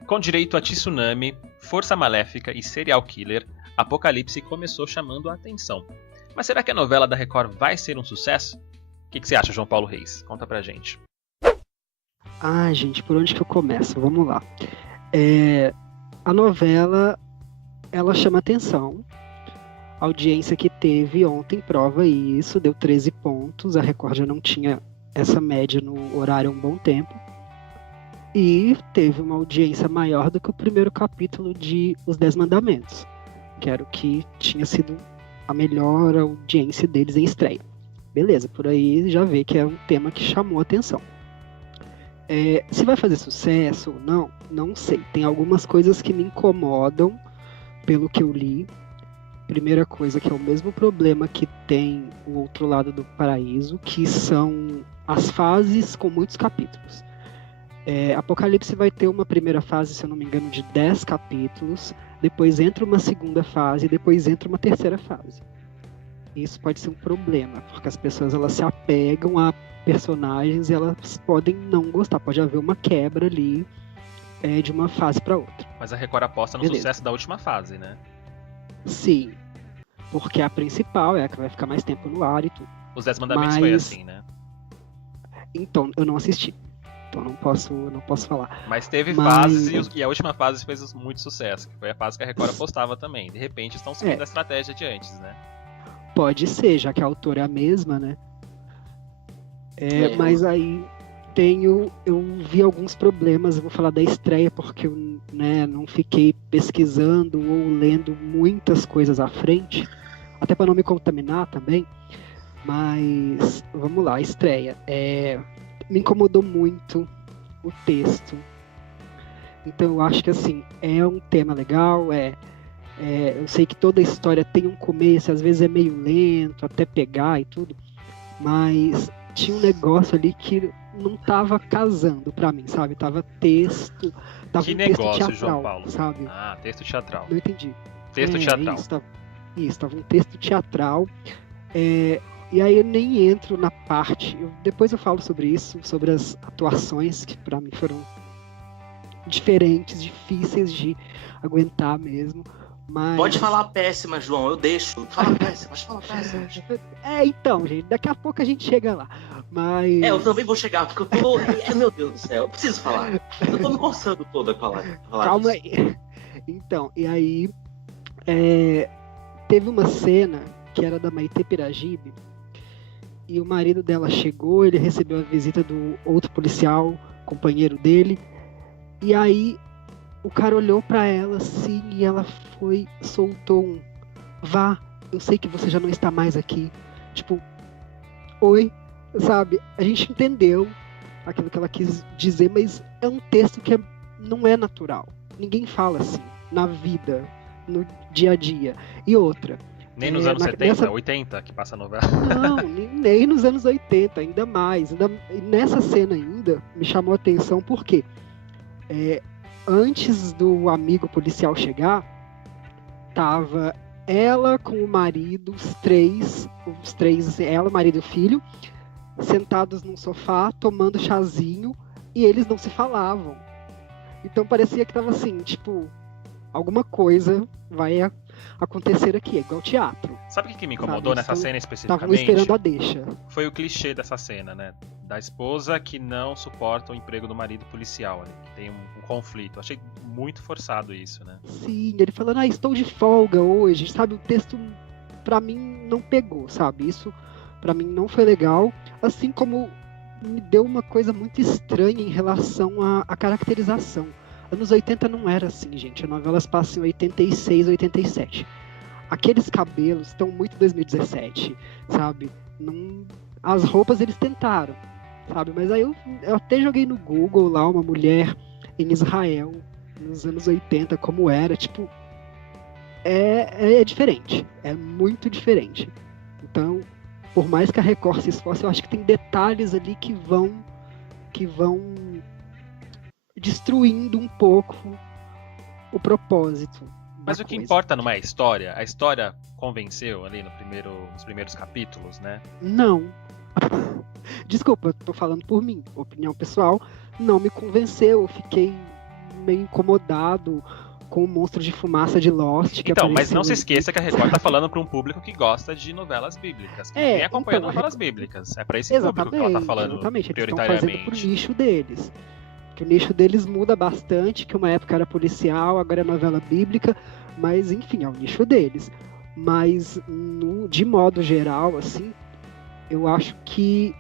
Com direito a tsunami, força maléfica e serial killer, Apocalipse começou chamando a atenção. Mas será que a novela da Record vai ser um sucesso? O que você acha, João Paulo Reis? Conta pra gente. Gente, por onde que eu começo? Vamos lá. A novela, ela chama atenção. A audiência que teve ontem prova isso, deu 13 pontos. A Record já não tinha essa média no horário há um bom tempo. E teve uma audiência maior do que o primeiro capítulo de Os 10 Mandamentos, que era o que tinha sido a melhor audiência deles em estreia. Beleza, por aí já vê que é um tema que chamou a atenção. Se vai fazer sucesso ou não, não sei. Tem algumas coisas que me incomodam pelo que eu li. Primeira coisa, que é o mesmo problema que tem o Outro Lado do Paraíso, que são as fases com muitos capítulos. Apocalipse vai ter uma primeira fase, se eu não me engano, de 10 capítulos, depois entra uma segunda fase, depois entra uma terceira fase. Isso pode ser um problema, porque as pessoas elas se apegam a personagens e elas podem não gostar, pode haver uma quebra ali de uma fase para outra. Mas a Record aposta no sucesso da última fase, né? Sim, porque a principal é a que vai ficar mais tempo no ar e tudo. Os 10 Mandamentos foi assim, né? Então, eu não assisti. Então não posso falar. Mas teve fases e a última fase fez muito sucesso, que foi a fase que a Record apostava também. De repente estão seguindo a estratégia de antes, né? Pode ser, já que a autora é a mesma, né? Mas aí eu vi alguns problemas, eu vou falar da estreia, porque eu não fiquei pesquisando ou lendo muitas coisas à frente, até para não me contaminar também. Mas vamos lá, a estreia. Me incomodou muito o texto. Então eu acho que assim, é um tema legal, eu sei que toda história tem um começo, às vezes é meio lento, até pegar e tudo, mas tinha um negócio ali que não tava casando pra mim, sabe? Tava texto, tava que um negócio, texto teatral, João Paulo? Sabe? Texto teatral. Não entendi. Texto teatral. Isso, tava um texto teatral. E aí eu nem entro na parte, depois eu falo sobre isso, sobre as atuações que pra mim foram diferentes, difíceis de aguentar mesmo. Mas... Pode falar péssima, João, eu deixo. Fala péssima. Então, gente, daqui a pouco a gente chega lá. Mas... eu também vou chegar, porque eu tô... meu Deus do céu, eu preciso falar. Eu tô me coçando toda pra falar Calma disso. aí. Então, e aí... teve uma cena que era da Maitê Piragibe, e o marido dela chegou, ele recebeu a visita do outro policial, companheiro dele, e aí o cara olhou pra ela assim, e ela soltou um: vá, eu sei que você já não está mais aqui. Tipo, oi, sabe? A gente entendeu aquilo que ela quis dizer, mas é um texto que não é natural. Ninguém fala assim, na vida, no dia a dia. E outra... Nem nos anos 70, 80 que passa a novela. Não, nem nos anos 80, ainda mais. Nessa cena ainda, me chamou a atenção porque antes do amigo policial chegar, tava ela com o marido, os três, ela, o marido e o filho, sentados num sofá, tomando chazinho, e eles não se falavam. Então parecia que tava assim, tipo, alguma coisa vai acontecer aqui, é igual teatro. Sabe o que me incomodou nessa cena Estavam especificamente? esperando a deixa. Foi o clichê dessa cena, né? Da esposa que não suporta o emprego do marido policial, né? Que tem um conflito. Achei muito forçado isso, né? Sim, ele falando, estou de folga hoje, sabe? O texto, pra mim, não pegou, sabe? Isso, pra mim, não foi legal. Assim como me deu uma coisa muito estranha em relação à caracterização. Anos 80 não era assim, gente. As novelas passam em 86, 87. Aqueles cabelos estão muito 2017, sabe? Não... As roupas eles tentaram, sabe? Mas aí eu até joguei no Google lá uma mulher em Israel nos anos 80, como era, tipo, é diferente, é muito diferente. Então, por mais que a Record se esforce, eu acho que tem detalhes ali que vão destruindo um pouco o propósito. Mas o que importa não é a história? A história convenceu ali nos primeiros capítulos, né? Não. Desculpa, eu tô falando por mim. Opinião pessoal, não me convenceu. Eu fiquei meio incomodado com o monstro de fumaça de Lost. Então, mas não se esqueça que a Record tá falando para um público que gosta de novelas bíblicas. Que vem acompanhando novelas bíblicas. É para esse público que ela tá falando prioritariamente. Eles estão fazendo pro nicho deles. Que o nicho deles muda bastante, que uma época era policial, agora é novela bíblica, mas enfim, é o nicho deles. Mas, de modo geral, assim, eu acho que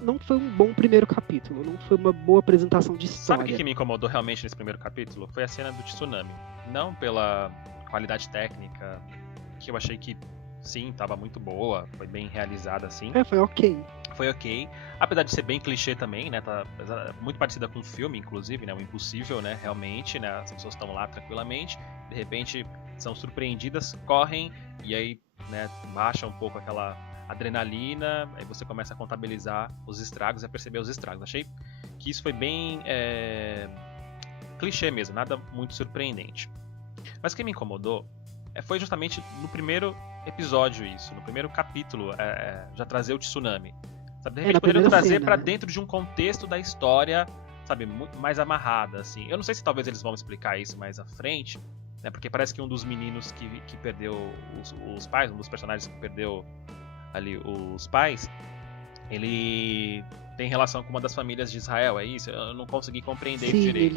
não foi um bom primeiro capítulo, não foi uma boa apresentação de história. Sabe o que me incomodou realmente nesse primeiro capítulo? Foi a cena do tsunami. Não pela qualidade técnica, que eu achei que, sim, estava muito boa, foi bem realizada, assim. Foi ok. Foi ok, apesar de ser bem clichê também, né, tá muito parecida com o filme, inclusive, né, o Impossível, né, realmente, né, as pessoas estão lá tranquilamente, de repente são surpreendidas, correm, e aí, né, baixa um pouco aquela adrenalina, aí você começa a contabilizar os estragos e a perceber os estragos. Achei que isso foi bem clichê mesmo, nada muito surpreendente. Mas o que me incomodou foi justamente no primeiro episódio isso, no primeiro capítulo, já trazer o tsunami. Sabe, de repente poderiam trazer pra dentro de um contexto da história, sabe, muito mais amarrada, assim. Eu não sei se talvez eles vão explicar isso mais à frente, né, porque parece que um dos meninos que perdeu os pais, um dos personagens que perdeu ali os pais, ele tem relação com uma das famílias de Israel, é isso? Eu não consegui compreender direito,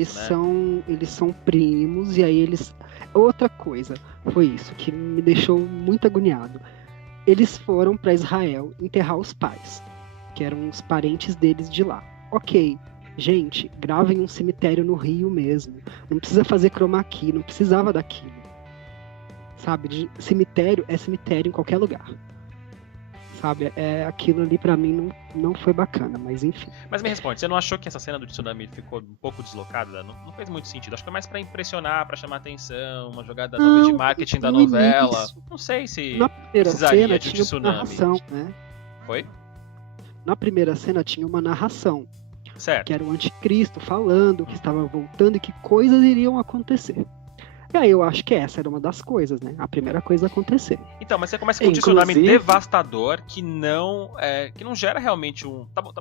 eles são primos, e aí eles... Outra coisa foi isso, que me deixou muito agoniado. Eles foram pra Israel enterrar os pais, que eram os parentes deles de lá. Ok, gente, gravem um cemitério no Rio mesmo. Não precisa fazer chroma key, não precisava daquilo. Sabe, cemitério é cemitério em qualquer lugar. Sabe, aquilo ali pra mim não foi bacana, mas enfim. Mas me responde, você não achou que essa cena do tsunami ficou um pouco deslocada? Não fez muito sentido, acho que foi mais pra impressionar, pra chamar atenção, uma jogada nova de marketing da novela. Início, não sei se na primeira precisaria cena de tinha tsunami. uma narração, né? Foi? Na primeira cena tinha uma narração, Certo. que era o anticristo falando que estava voltando e que coisas iriam acontecer. E aí eu acho que essa era uma das coisas, né? A primeira coisa a acontecer. Então, mas você começa com um tsunami devastador que não gera realmente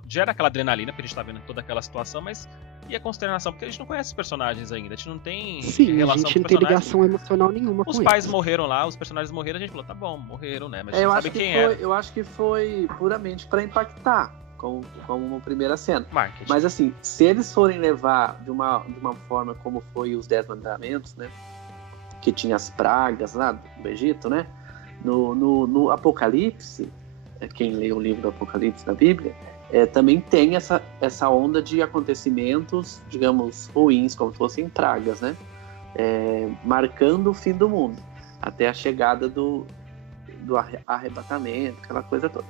gera aquela adrenalina, porque a gente tá vendo toda aquela situação, mas e a consternação? Porque a gente não conhece os personagens ainda, a gente não tem relação a gente não tem ligação emocional nenhuma com eles. Os pais morreram lá, os personagens morreram, a gente falou, tá bom, morreram, né? Mas a gente eu sabe quem é. Eu acho que foi puramente pra impactar, como uma primeira cena. Marketing. Mas assim, se eles forem levar de uma forma como foi os 10 Mandamentos, né? Que tinha as pragas lá do Egito, né? No Apocalipse, quem lê o livro do Apocalipse da Bíblia, também tem essa onda de acontecimentos, digamos, ruins, como se fossem pragas, né? Marcando o fim do mundo, até a chegada do arrebatamento, aquela coisa toda.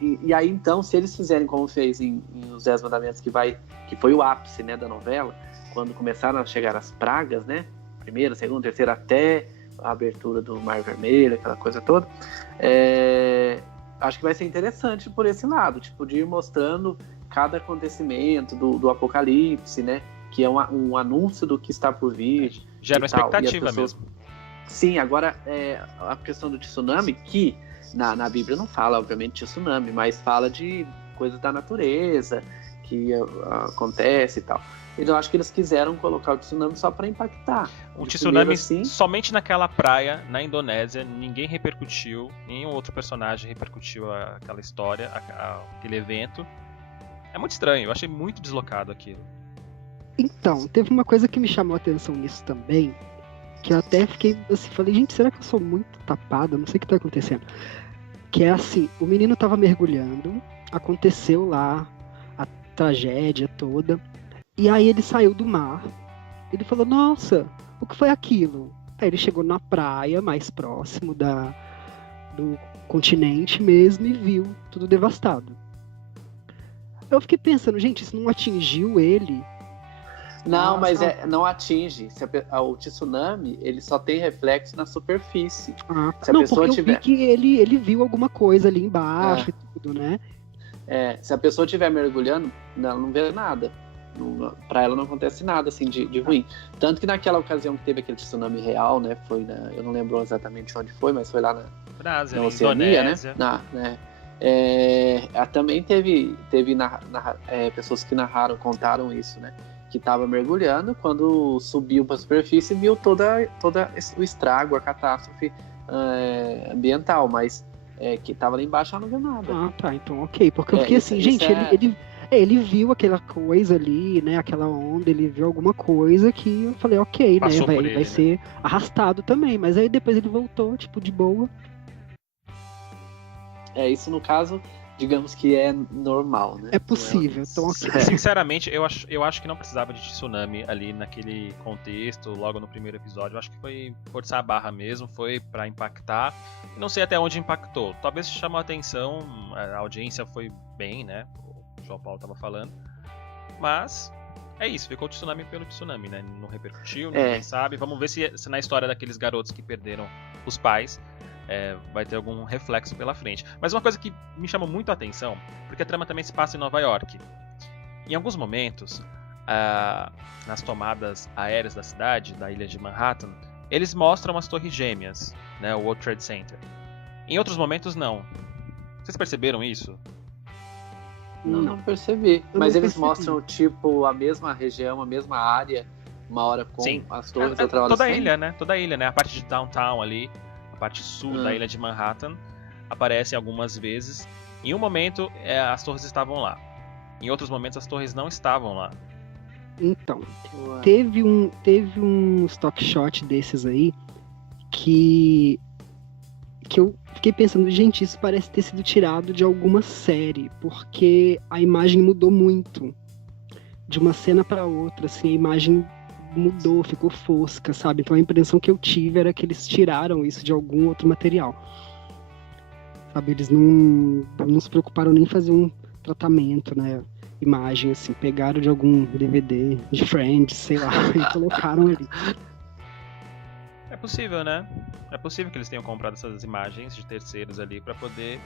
E aí, então, se eles fizerem como fez em Os 10 Mandamentos, que foi o ápice, né, da novela, quando começaram a chegar as pragas, né? Primeira, segunda, terceira, até a abertura do Mar Vermelho, aquela coisa toda. Acho que vai ser interessante por esse lado, tipo, de ir mostrando cada acontecimento do Apocalipse, né? Que é um anúncio do que está por vir. Gera uma e tal, e as expectativa pessoas- mesmo. Sim, agora a questão do tsunami, que na Bíblia não fala, obviamente, de tsunami, mas fala de coisas da natureza que acontece e tal. Então, eu acho que eles quiseram colocar o tsunami só para impactar. Um De tsunami primeiro, assim, somente naquela praia, na Indonésia, ninguém repercutiu, nenhum outro personagem repercutiu aquela história, aquele evento. É muito estranho, eu achei muito deslocado aquilo. Então, teve uma coisa que me chamou a atenção nisso também, que eu até fiquei assim, falei, gente, será que eu sou muito tapada? Não sei o que tá acontecendo. Que é assim, o menino tava mergulhando, aconteceu lá a tragédia toda, e aí ele saiu do mar, ele falou, nossa, o que foi aquilo? Aí ele chegou na praia, mais próximo do continente mesmo, e viu tudo devastado. Eu fiquei pensando, gente, isso não atingiu ele? Não, Nossa. mas não atinge. O tsunami, ele só tem reflexo na superfície. Se a não, pessoa porque tiver- eu vi que ele viu alguma coisa ali embaixo e tudo, né? Se a pessoa estiver mergulhando, não vê nada. Para ela não acontece nada assim de ruim. Tanto que naquela ocasião que teve aquele tsunami real, né? Foi eu não lembro exatamente onde foi, mas foi lá Na Ásia, na na Oceania, Indonésia. né? Também teve pessoas que contaram isso, né? Que estava mergulhando, quando subiu para a superfície, viu toda o estrago, a catástrofe ambiental, mas que estava lá embaixo ela não viu nada. Ah, tá, então ok. Porque eu fiquei Isso- assim, isso gente, ele viu aquela coisa ali, né? Aquela onda, ele viu alguma coisa que eu falei, ok, Passou né? por ele, Vai né? ser arrastado também. Mas aí depois ele voltou, tipo, de boa. Isso no caso, digamos que é normal, né? É possível, então ok. Sinceramente, eu acho que não precisava de tsunami ali naquele contexto, logo no primeiro episódio. Eu acho que foi forçar a barra mesmo, foi pra impactar. E não sei até onde impactou. Talvez chamou a atenção, a audiência foi bem, né? O João Paulo tava falando. Mas é isso, ficou o tsunami pelo tsunami, né? Não repercutiu, ninguém sabe. Vamos ver se na história daqueles garotos que perderam os pais vai ter algum reflexo pela frente. Mas uma coisa que me chamou muito a atenção, porque a trama também se passa em Nova York. Em alguns momentos, nas tomadas aéreas da cidade, da ilha de Manhattan, eles mostram as torres gêmeas, né, o World Trade Center. Em outros momentos, não. Vocês perceberam isso? Não percebi. Eu Mas não eles percebi. mostram, tipo, a mesma região, a mesma área, uma hora com Sim. as torres, outra hora Toda a sem? ilha, né? Toda a ilha, né? A parte de downtown ali, a parte sul da ilha de Manhattan, aparece algumas vezes. Em um momento, as torres estavam lá. Em outros momentos, as torres não estavam lá. Então, Ué. teve um stock shot desses aí que eu fiquei pensando, gente, isso parece ter sido tirado de alguma série, porque a imagem mudou muito de uma cena para outra, assim, a imagem mudou, ficou fosca, sabe? Então a impressão que eu tive era que eles tiraram isso de algum outro material, sabe? Eles não se preocuparam nem em fazer um tratamento, né? Imagem, assim, pegaram de algum DVD de Friends, sei lá, e colocaram ali. É possível, né? É possível que eles tenham comprado essas imagens de terceiros ali pra poder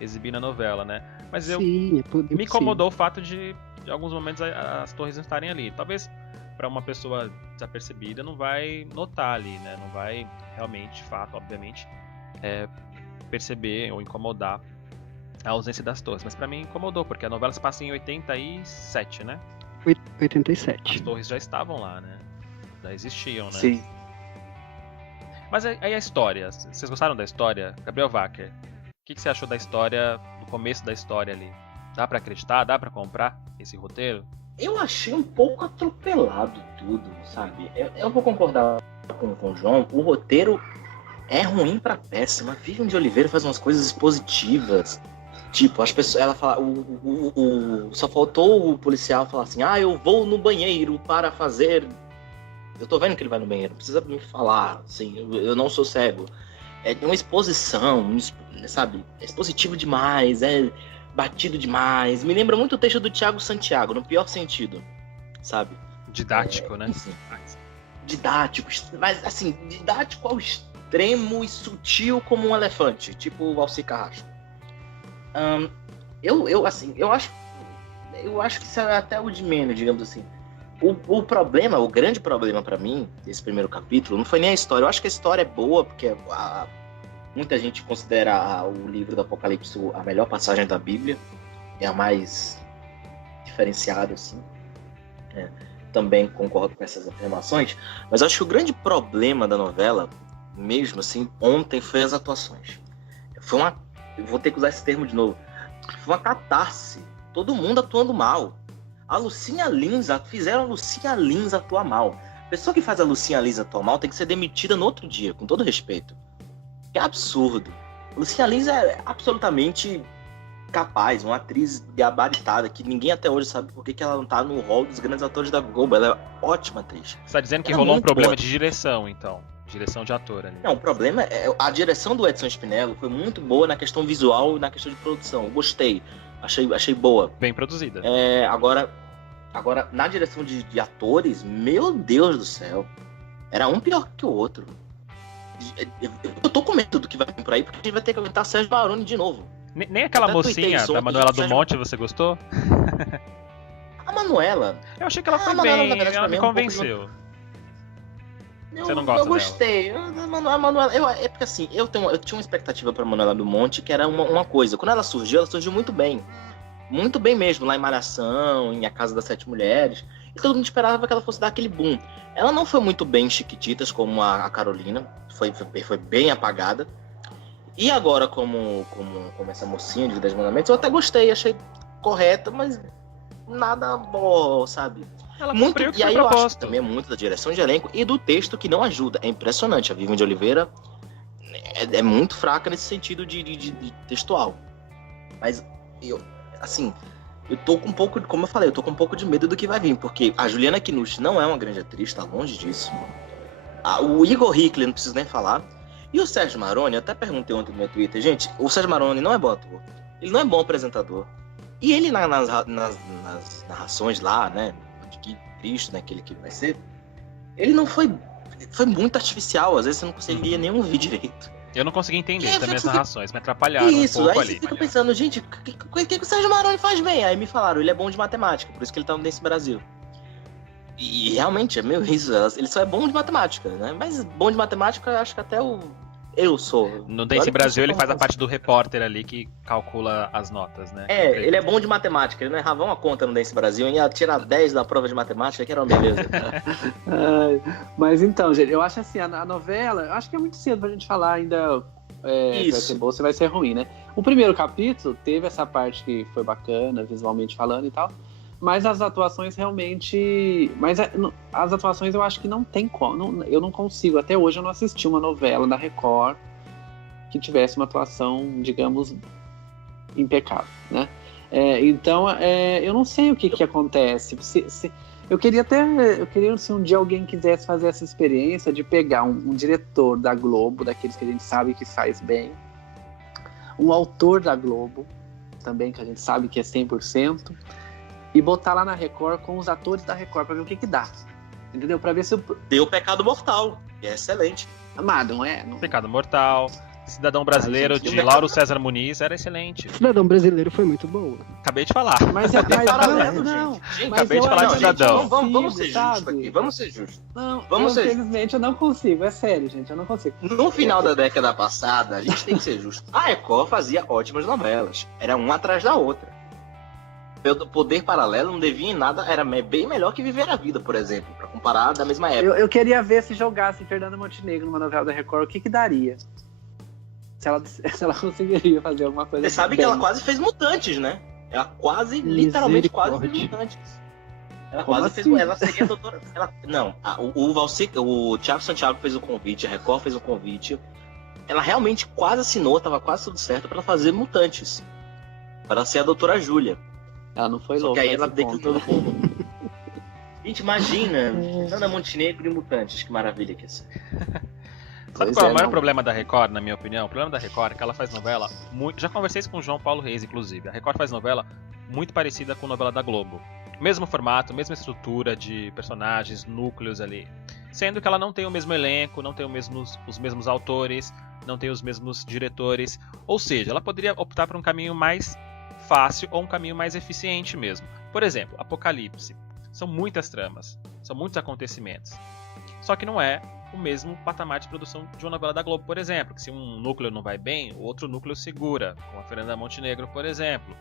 exibir na novela, né? Mas Sim, me incomodou o fato de alguns momentos as torres não estarem ali. Talvez pra uma pessoa desapercebida não vai notar ali, né? Não vai realmente, de fato, obviamente, perceber ou incomodar a ausência das torres. Mas pra mim incomodou, porque a novela se passa em 87, né? 87. As torres já estavam lá, né? Já existiam, né? Sim. Mas aí a história, vocês gostaram da história? Gabriel Wacker, o que você achou da história, do começo da história ali? Dá pra acreditar? Dá pra comprar esse roteiro? Eu achei um pouco atropelado tudo, sabe? Eu vou concordar com o João, o roteiro é ruim pra péssima. Vivian de Oliveira faz umas coisas expositivas. Tipo, as pessoas, ela fala, só faltou o policial falar assim, eu vou no banheiro para fazer... Eu tô vendo que ele vai no banheiro, não precisa me falar, assim, eu não sou cego. É uma exposição, sabe? É expositivo demais, é batido demais. Me lembra muito o texto do Thiago Santiago, no pior sentido, sabe? Didático, né? Enfim, didático, mas assim, didático ao extremo e sutil como um elefante, tipo o Alcir Carrasco. Eu acho que isso é até o de menos, digamos assim. O problema, o grande problema pra mim, desse primeiro capítulo, não foi nem a história. Eu acho que a história é boa, porque muita gente considera o livro do Apocalipse a melhor passagem da Bíblia. É a mais diferenciada, assim. Também concordo com essas afirmações. Mas acho que o grande problema da novela, mesmo assim, ontem, foi as atuações. Eu vou ter que usar esse termo de novo. Foi uma catarse. Todo mundo atuando mal. A Lucinha Lins, fizeram a Lucinha Lins atuar mal. A pessoa que faz a Lucinha Lins atuar mal tem que ser demitida no outro dia, com todo respeito. Que absurdo. A Lucinha Lins é absolutamente capaz, uma atriz gabaritada, que ninguém até hoje sabe por que ela não tá no hall dos grandes atores da Globo. Ela é ótima atriz. Você tá dizendo que Ela é rolou um muito problema boa. de direção, então. Direção de ator ali. Não, o problema é a direção do Edson Spinello foi muito boa na questão visual e na questão de produção. Eu gostei. Achei boa. Bem produzida. Agora, na direção de atores, meu Deus do céu, era um pior que o outro. Eu tô com medo do que vai vir por aí, porque a gente vai ter que aguentar Sérgio Maroni de novo. Nem aquela Até tuitei mocinha isso da ontem, Manuela do Sérgio- Monte, você gostou? A Manuela, Eu achei que ela foi Manuela, na bem, verdade, ela pra me mim é um pouco convenceu. eu, Você não gosta eu gostei. A Manuela, é porque assim, eu tinha uma expectativa pra Manuela do Monte, que era uma coisa. Quando ela surgiu muito bem. Muito bem mesmo, lá em Malhação, em A Casa das Sete Mulheres. E todo mundo esperava que ela fosse dar aquele boom. Ela não foi muito bem em Chiquititas, como a Carolina. Foi bem apagada. E agora, como essa mocinha de 10 Mandamentos, eu até gostei, achei correta, mas nada bom, sabe? Ela Muito, cumpriu o que e aí foi eu acho que proposto. também é muito da direção de elenco e do texto que não ajuda. É impressionante. A Vivian de Oliveira é muito fraca nesse sentido de textual. Mas eu tô com um pouco, como eu falei, eu tô com um pouco de medo do que vai vir, porque a Juliana Knust não é uma grande atriz, tá longe disso. O Igor Hickley, não preciso nem falar. E o Sérgio Maroni, eu até perguntei ontem no meu Twitter, gente, o Sérgio Maroni não é bom ator, ele não é bom apresentador. E ele nas narrações lá, né, de que Cristo, né, aquele que vai ser, ele não foi muito artificial, às vezes você não conseguia nem ouvir direito. Eu não consegui entender É, também as fica- narrações, me atrapalharam Isso, um pouco aí ali. você fica Mariana. pensando, gente, o que o Sérgio Maroni faz bem? Aí me falaram, ele é bom de matemática, por isso que ele tá no Dance Brasil. E realmente, é meio isso, ele só é bom de matemática, né? Mas bom de matemática, eu acho que até eu sou. No Olha Dance que Brasil eu ele sou faz a famoso. parte do repórter ali que calcula as notas, né? Ele é bom de matemática, ele não errava uma conta no Dance Brasil, ia tirar 10 da prova de matemática, que era uma beleza. Mas então, gente, eu acho assim, a novela, eu acho que é muito cedo pra gente falar ainda se vai Isso. ser boa, se vai ser ruim, né? O primeiro capítulo teve essa parte que foi bacana, visualmente falando e tal, mas as atuações realmente... as atuações eu acho que não tem como, eu não consigo, até hoje eu não assisti uma novela da Record que tivesse uma atuação, digamos, impecável, né? Então, eu não sei o que acontece. Eu queria se um dia alguém quisesse fazer essa experiência de pegar um diretor da Globo, daqueles que a gente sabe que faz bem, um autor da Globo, também que a gente sabe que é 100%, e botar lá na Record com os atores da Record pra ver o que dá. Entendeu? Pra ver se o... Deu Pecado Mortal, que é excelente. Amado, não é? Não... Pecado Mortal, Cidadão Brasileiro gente, de Lauro César Muniz era excelente. Cidadão Brasileiro foi muito boa. Acabei de falar. Mas paralelo, não. Gente, Mas acabei de eu falar de acho que Cidadão. Vamos ser sabe? justos aqui, vamos ser justos. Não, Vamos ser- infelizmente eu não consigo, é sério, gente, eu não consigo. No final da década passada, a gente tem que ser justo. A Record fazia ótimas novelas. Era uma atrás da outra. O Poder Paralelo não devia em nada, era bem melhor que Viver a Vida, por exemplo, pra comparar da mesma época. Eu queria ver se jogasse Fernanda Montenegro numa novela da Record, o que daria? Se ela conseguiria fazer alguma coisa. Você sabe que ela quase fez Mutantes, né? Ela quase, literalmente, quase fez Mutantes. Ela Como quase assim? fez. Ela seria a doutora. O Thiago Santiago fez o convite, a Record fez o convite. Ela realmente quase assinou, tava quase tudo certo pra fazer Mutantes. Para ser a doutora Júlia. Ela não foi Só louca. que aí ela nesse ponto. declinou do povo. Gente, imagina, Fernanda Montenegro e Mutantes, que maravilha que é isso. Sabe Pois qual é é, o maior não. problema da Record, na minha opinião? O problema da Record é que ela faz novela muito... Já conversei isso com o João Paulo Reis, inclusive. A Record faz novela muito parecida com novela da Globo. Mesmo formato, mesma estrutura de personagens, núcleos ali. Sendo que ela não tem o mesmo elenco, não tem os mesmos autores, não tem os mesmos diretores. Ou seja, ela poderia optar por um caminho mais fácil ou um caminho mais eficiente mesmo. Por exemplo, Apocalipse. São muitas tramas, são muitos acontecimentos. Só que não é o mesmo patamar de produção de uma novela da Globo, por exemplo, que se um núcleo não vai bem, o outro núcleo segura, como a Fernanda Montenegro, por exemplo.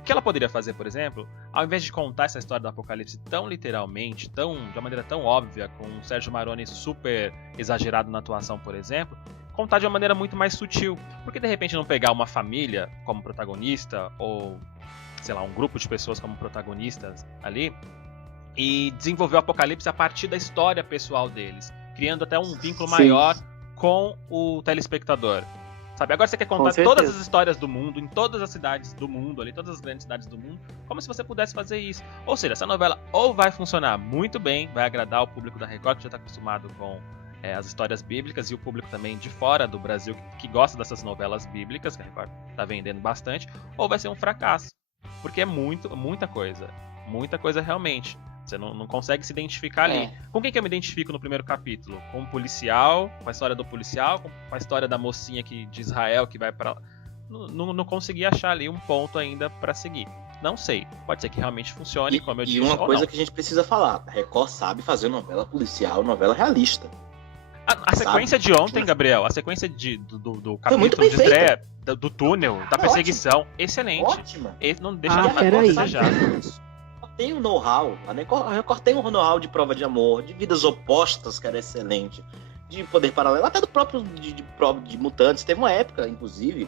O que ela poderia fazer, por exemplo, ao invés de contar essa história do Apocalipse tão literalmente, de uma maneira tão óbvia, com o Sérgio Maroni super exagerado na atuação, por exemplo, contar de uma maneira muito mais sutil. Por que de repente não pegar uma família como protagonista, ou, sei lá, um grupo de pessoas como protagonistas ali, e desenvolver o Apocalipse a partir da história pessoal deles, criando até um vínculo maior com o telespectador. Sabe? Agora você quer contar todas as histórias do mundo, em todas as cidades do mundo, ali, todas as grandes cidades do mundo, como se você pudesse fazer isso. Ou seja, essa novela ou vai funcionar muito bem, vai agradar o público da Record, que já está acostumado com as histórias bíblicas, e o público também de fora do Brasil, que gosta dessas novelas bíblicas, que a Record está vendendo bastante, ou vai ser um fracasso. Porque é muita coisa realmente. Você não consegue se identificar ali. Com quem que eu me identifico no primeiro capítulo? Com o policial, com a história do policial, com a história da mocinha de Israel que vai pra lá. Não consegui achar ali um ponto ainda pra seguir. Não sei. Pode ser que realmente funcione, como eu disse. E uma coisa que a gente precisa falar: a Record sabe fazer novela policial, novela realista. A sequência de ontem, Gabriel, a sequência do capítulo de estreia, do túnel, da perseguição, excelente. Ótima. Não deixa de desejar. Tem um know-how, a Record tem um know-how de prova de amor, de vidas opostas, que era excelente, de poder paralelo, até do próprio de Mutantes. Teve uma época, inclusive,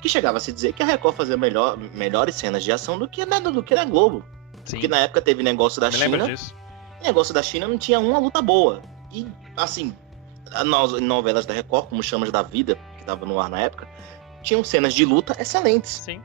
que chegava a se dizer que a Record fazia melhores cenas de ação do que na Globo. Sim. Porque na época teve negócio da China. Lembro disso. Negócio da China não tinha uma luta boa. E, assim, nas novelas da Record, como Chamas da Vida, que estava no ar na época, tinham cenas de luta excelentes. Sim.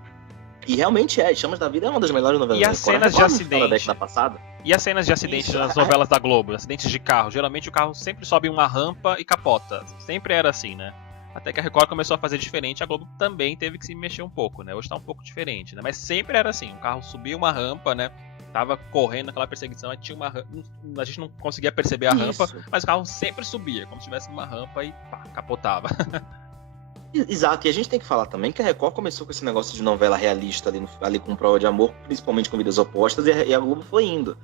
E realmente Chamas da Vida é uma das melhores novelas da Record. E as cenas de acidente da década passada. E as cenas de acidente nas novelas da Globo, acidentes de carro. Geralmente o carro sempre sobe uma rampa e capota. Sempre era assim, né? Até que a Record começou a fazer diferente, a Globo também teve que se mexer um pouco, né? Hoje tá um pouco diferente, né? Mas sempre era assim, o carro subia uma rampa, né? Tava correndo naquela perseguição, aí tinha uma rampa, a gente não conseguia perceber a rampa, mas o carro sempre subia, como se tivesse uma rampa e pá, capotava. Exato, e a gente tem que falar também que a Record começou com esse negócio de novela realista ali com Prova de Amor, principalmente com Vidas Opostas, e a Globo foi indo.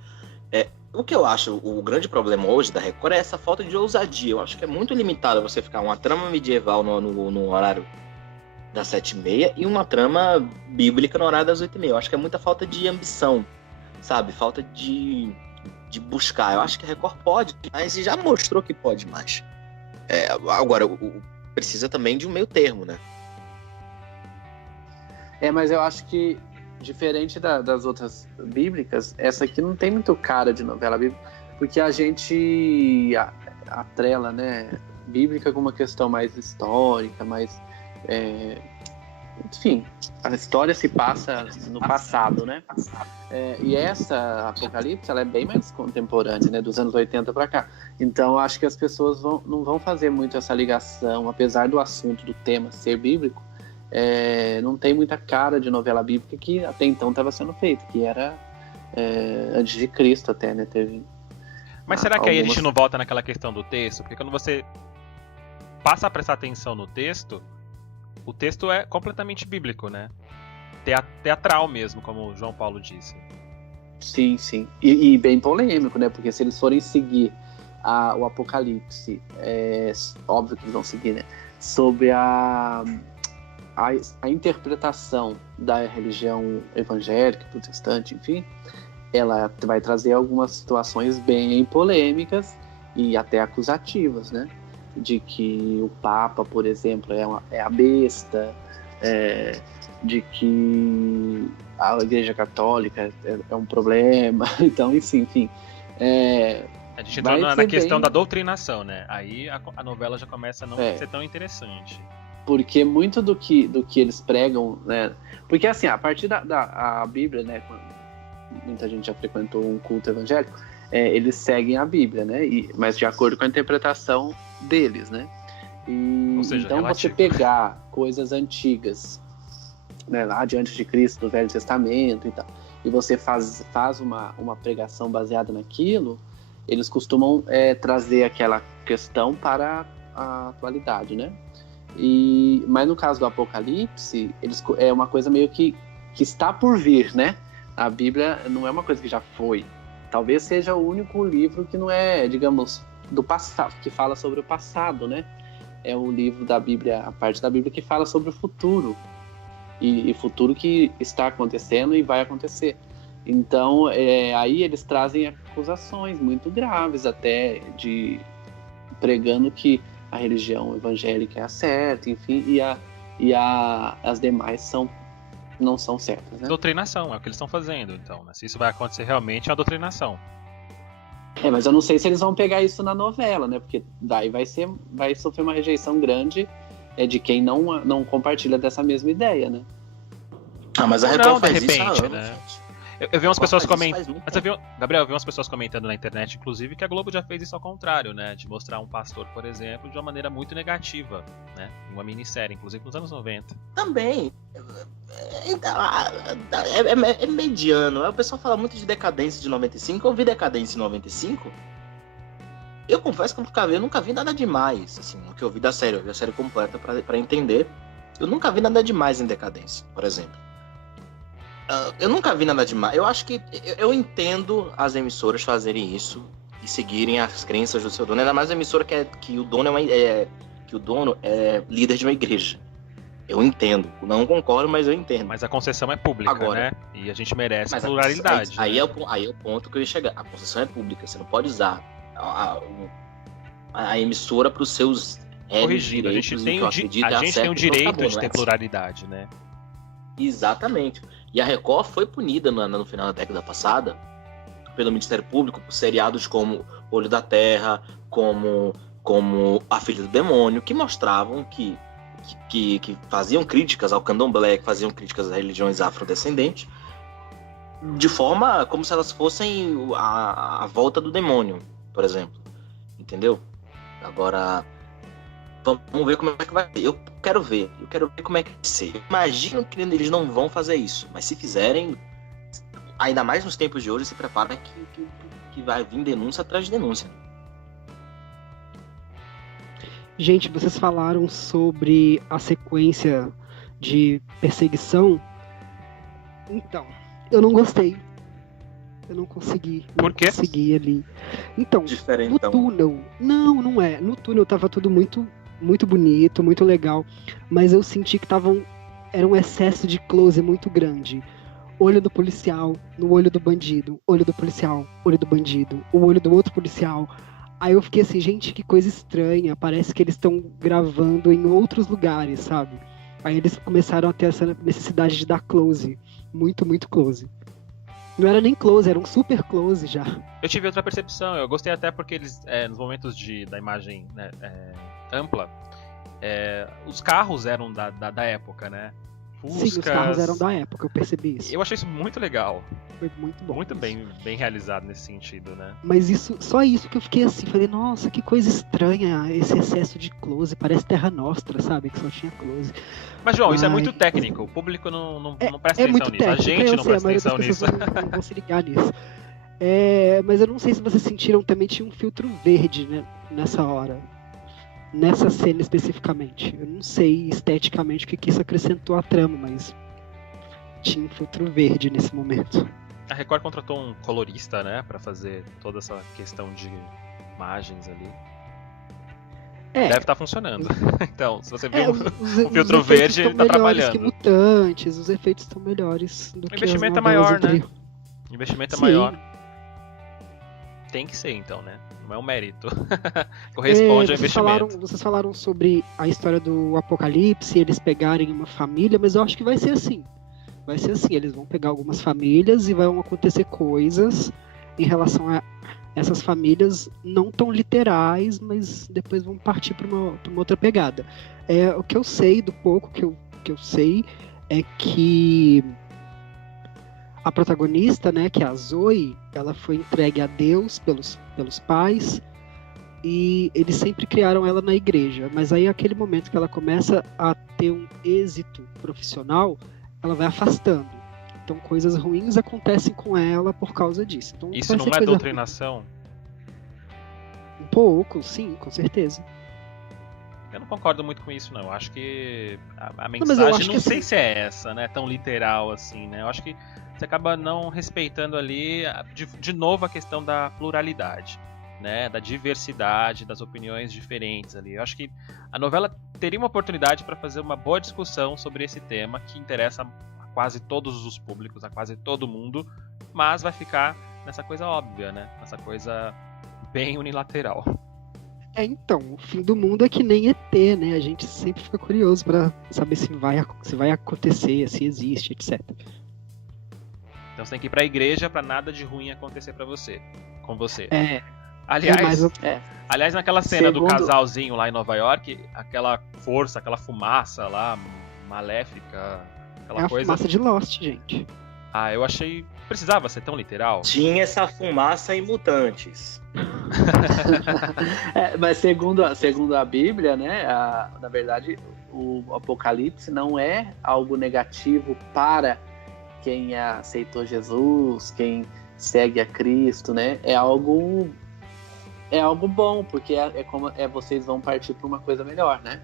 O que eu acho o grande problema hoje da Record é essa falta de ousadia. Eu acho que é muito limitado você ficar uma trama medieval no horário das 7h30 e uma trama bíblica no horário das 8h30. Eu acho que é muita falta de ambição, sabe? Falta de buscar. Eu acho que a Record pode, mas já mostrou que pode mais. Agora, precisa também de um meio termo, né? Mas eu acho que, diferente das outras bíblicas, essa aqui não tem muito cara de novela bíblica, porque a gente atrela, né, bíblica com uma questão mais histórica, mais... enfim, a história se passa no passado, né? E essa Apocalipse, ela é bem mais contemporânea, né? Dos anos 80 para cá. Então, eu acho que as pessoas não vão fazer muito essa ligação, apesar do assunto, do tema ser bíblico, não tem muita cara de novela bíblica que até então estava sendo feita, que era antes de Cristo até, né? Teve. Mas será que aí a gente não volta naquela questão do texto? Porque quando você passa a prestar atenção no texto, o texto é completamente bíblico, né? Teatral mesmo, como o João Paulo disse. Sim, sim. E bem polêmico, né? Porque se eles forem seguir o Apocalipse, óbvio que eles vão seguir, né? Sobre a interpretação da religião evangélica, protestante, enfim, ela vai trazer algumas situações bem polêmicas e até acusativas, né? De que o Papa, por exemplo, é a besta, de que a Igreja Católica é um problema. Então, enfim. A gente entrou na questão da doutrinação, né? Aí a novela já começa a não ser tão interessante. Porque muito do que eles pregam, né? Porque assim, a partir da Bíblia, né? Muita gente já frequentou um culto evangélico, eles seguem a Bíblia, né? Mas de acordo com a interpretação deles, né? Ou seja, então relativo. Você pegar coisas antigas, né, lá de antes de Cristo, do Velho Testamento e tal, e você faz uma pregação baseada naquilo, eles costumam trazer aquela questão para a atualidade, né? Mas no caso do Apocalipse, é uma coisa meio que está por vir, né? A Bíblia não é uma coisa que já foi, Talvez seja o único livro que não é, digamos, do passado, que fala sobre o passado, né? É o livro da Bíblia, a parte da Bíblia que fala sobre o futuro. E futuro que está acontecendo e vai acontecer. Então, aí eles trazem acusações muito graves, até pregando que a religião evangélica é a certa, enfim, e as demais não são certas, né? Doutrinação, é o que eles estão fazendo, então, né? Se isso vai acontecer realmente, é uma doutrinação. Mas eu não sei se eles vão pegar isso na novela, né? Porque daí vai sofrer uma rejeição grande de quem não compartilha dessa mesma ideia, né? Mas a Ou Record não, de faz isso há repente, anos, né? gente. Eu vi umas pessoas comentando. comentando. Gabriel, eu vi umas pessoas comentando na internet, inclusive, que a Globo já fez isso ao contrário, né? De mostrar um pastor, por exemplo, de uma maneira muito negativa, né? Em uma minissérie, inclusive nos anos 90. Também. É mediano. O pessoal fala muito de Decadência de 95. Eu vi Decadência em 95. Eu confesso que eu nunca vi nada demais, assim, no que eu vi da série. Eu vi a série completa pra entender. Eu nunca vi nada demais em Decadência, por exemplo. Eu nunca vi nada demais. Eu acho que eu entendo as emissoras fazerem isso e seguirem as crenças do seu dono. Ainda mais a emissora que o dono é líder de uma igreja. Eu entendo. Não concordo, mas eu entendo. Mas a concessão é pública, Agora, né? E a gente merece mas pluralidade. Aí né? é o ponto que eu ia chegar. A concessão é pública. Você não pode usar a emissora para os seus Corrigindo, a gente tem o direito de ter pluralidade, né? Exatamente. E a Record foi punida no final da década passada pelo Ministério Público por seriados como Olho da Terra, como A Filha do Demônio, que mostravam que faziam críticas ao candomblé, que faziam críticas às religiões afrodescendentes, de forma como se elas fossem a volta do demônio, por exemplo. Entendeu? Agora, vamos ver como é que vai ser. Eu quero ver como é que vai ser. Eu imagino que eles não vão fazer isso, mas se fizerem, ainda mais nos tempos de hoje, se prepara que vai vir denúncia atrás de denúncia. Gente, vocês falaram sobre a sequência de perseguição. Então, eu não gostei. Eu não consegui. Por quê? Não consegui ali. Então, Diferentão. no túnel. Não é. No túnel tava tudo muito, muito bonito, muito legal. Mas eu senti que era um excesso de close muito grande. Olho do policial no olho do bandido. Olho do policial, olho do bandido. O olho do outro policial. Aí eu fiquei assim, gente, que coisa estranha. Parece que eles estão gravando em outros lugares, sabe? Aí eles começaram a ter essa necessidade de dar close. Muito, muito close. Não era nem close, era um super close já. Eu tive outra percepção, eu gostei até porque eles, nos momentos da imagem, né, ampla, os carros eram da época, né? Fuscas. Sim, os carros eram da época, eu percebi isso. Eu achei isso muito legal. Foi muito bom. Muito bem realizado nesse sentido, né? Mas só isso que eu fiquei assim, falei, nossa, que coisa estranha esse excesso de close, parece Terra Nostra, sabe? Que só tinha close. Mas, João, isso é muito técnico, o público não presta atenção muito nisso, técnico, a gente não presta atenção nisso. Não vão se ligar nisso. Mas eu não sei se vocês sentiram, também tinha um filtro verde, né, nessa hora. Nessa cena especificamente. Eu não sei esteticamente o que isso acrescentou à trama, mas tinha um filtro verde nesse momento. A Record contratou um colorista, né, pra fazer toda essa questão de imagens ali. Deve estar funcionando. Então, se você vê o filtro verde, ele tá trabalhando. Que Mutantes, os efeitos estão melhores do que o investimento as é maior, anteriores. né? O investimento é Sim. maior. Tem que ser, então, né? Não é um mérito. Corresponde ao investimento. Vocês falaram sobre a história do Apocalipse, eles pegarem uma família, mas eu acho que vai ser assim. Vai ser assim, eles vão pegar algumas famílias e vão acontecer coisas em relação a essas famílias não tão literais, mas depois vão partir para uma outra pegada. O que eu sei, do pouco que eu sei, é que a protagonista, né, que é a Zoe, ela foi entregue a Deus pelos pais e eles sempre criaram ela na igreja. Mas aí, aquele momento que ela começa a ter um êxito profissional, ela vai afastando. Então, coisas ruins acontecem com ela por causa disso. Então, isso não é doutrinação? Um pouco, sim, com certeza. Eu não concordo muito com isso, não. Eu acho que a mensagem, não sei se é essa, né? Tão literal assim, né? Eu acho que você acaba não respeitando ali, de novo, a questão da pluralidade, né? Da diversidade, das opiniões diferentes ali. Eu acho que a novela teria uma oportunidade para fazer uma boa discussão sobre esse tema que interessa a quase todos os públicos, a quase todo mundo, mas vai ficar nessa coisa óbvia, né? Nessa coisa bem unilateral. Então, o fim do mundo é que nem ET, né? A gente sempre fica curioso pra saber se vai acontecer, se existe, etc. Então você tem que ir pra igreja pra nada de ruim acontecer com você. Aliás, naquela cena do casalzinho lá em Nova York, aquela força, aquela fumaça lá, maléfica, aquela coisa... fumaça de Lost, gente. Ah, eu achei... Precisava ser tão literal? Tinha essa fumaça em Mutantes. Mas segundo a Bíblia, né, na verdade, o Apocalipse não é algo negativo para quem aceitou Jesus, quem segue a Cristo, né? É algo bom, porque como vocês vão partir para uma coisa melhor, né?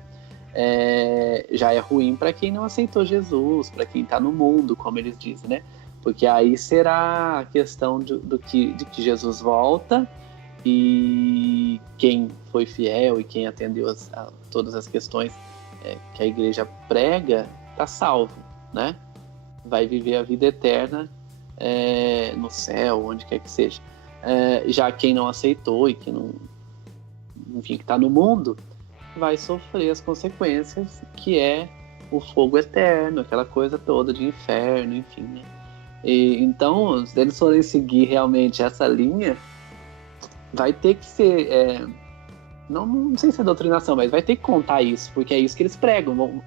Já é ruim para quem não aceitou Jesus, para quem está no mundo, como eles dizem, né? Porque aí será a questão de que Jesus volta e quem foi fiel e quem atendeu todas as questões que a igreja prega está salvo, né? Vai viver a vida eterna no céu, onde quer que seja. Já quem não aceitou e que não, enfim, que está no mundo, vai sofrer as consequências, que é o fogo eterno, aquela coisa toda de inferno, enfim, né? Então, se eles forem seguir realmente essa linha, vai ter que ser, não sei se é doutrinação, mas vai ter que contar isso, porque é isso que eles pregam.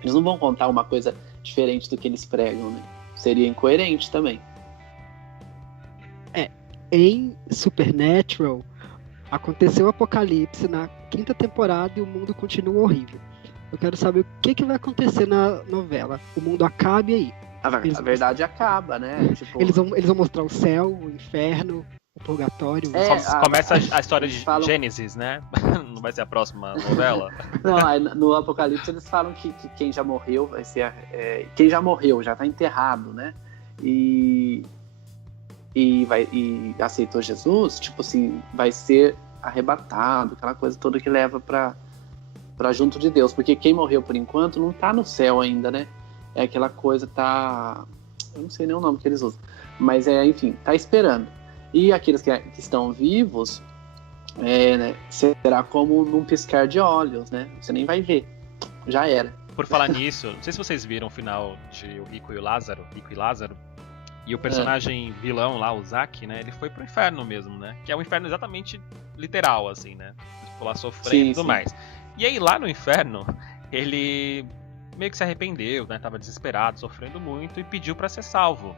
Eles não vão contar uma coisa diferente do que eles pregam, né? Seria incoerente também. Em Supernatural, aconteceu o apocalipse na 5ª temporada e o mundo continua horrível. Eu quero saber o que vai acontecer na novela. O mundo acaba e aí? A verdade acaba, né? Tipo... Eles vão mostrar o céu, o inferno, o purgatório. Começa a história de Gênesis, né? Não vai ser a próxima novela? Não, no Apocalipse eles falam que quem já morreu vai ser... quem já morreu, já está enterrado, né? E aceitou Jesus, tipo assim, vai ser arrebatado, aquela coisa toda que leva para junto de Deus. Porque quem morreu por enquanto não está no céu ainda, né? É aquela coisa, eu não sei nem o nome que eles usam, mas enfim, tá esperando. E aqueles que estão vivos, né, será como num piscar de olhos, né? Você nem vai ver, já era. Por falar nisso, não sei se vocês viram o final de O Rico e Lázaro, e o personagem vilão lá, o Zack, né, ele foi pro inferno mesmo, né? Que é um inferno exatamente literal, assim, né? Ele ficou lá sofrendo e tudo mais. E aí lá no inferno, ele meio que se arrependeu, né? Tava desesperado, sofrendo muito e pediu pra ser salvo.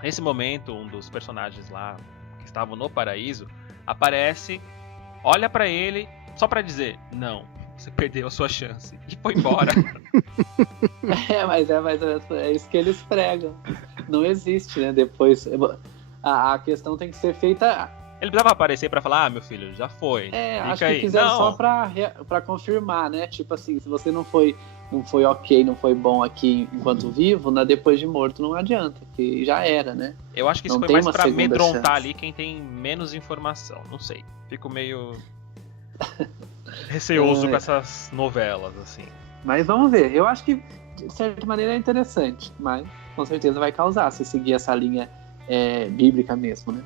Nesse momento, um dos personagens lá que estavam no paraíso aparece, olha pra ele só pra dizer: não, você perdeu a sua chance, e foi embora. Mas é isso que eles pregam. Não existe, né? Depois a questão tem que ser feita. Ele precisava aparecer pra falar: meu filho, já foi. Acho que fizeram só pra confirmar, né? Tipo assim, se você não foi ok, não foi bom aqui enquanto vivo, né? Depois de morto não adianta, que já era, né? Eu acho que isso não foi mais pra segunda amedrontar chance. ali quem tem menos informação. Não sei. Fico meio receoso com essas novelas, assim. Mas vamos ver. Eu acho que, de certa maneira, é interessante, mas com certeza vai causar se seguir essa linha bíblica mesmo, né?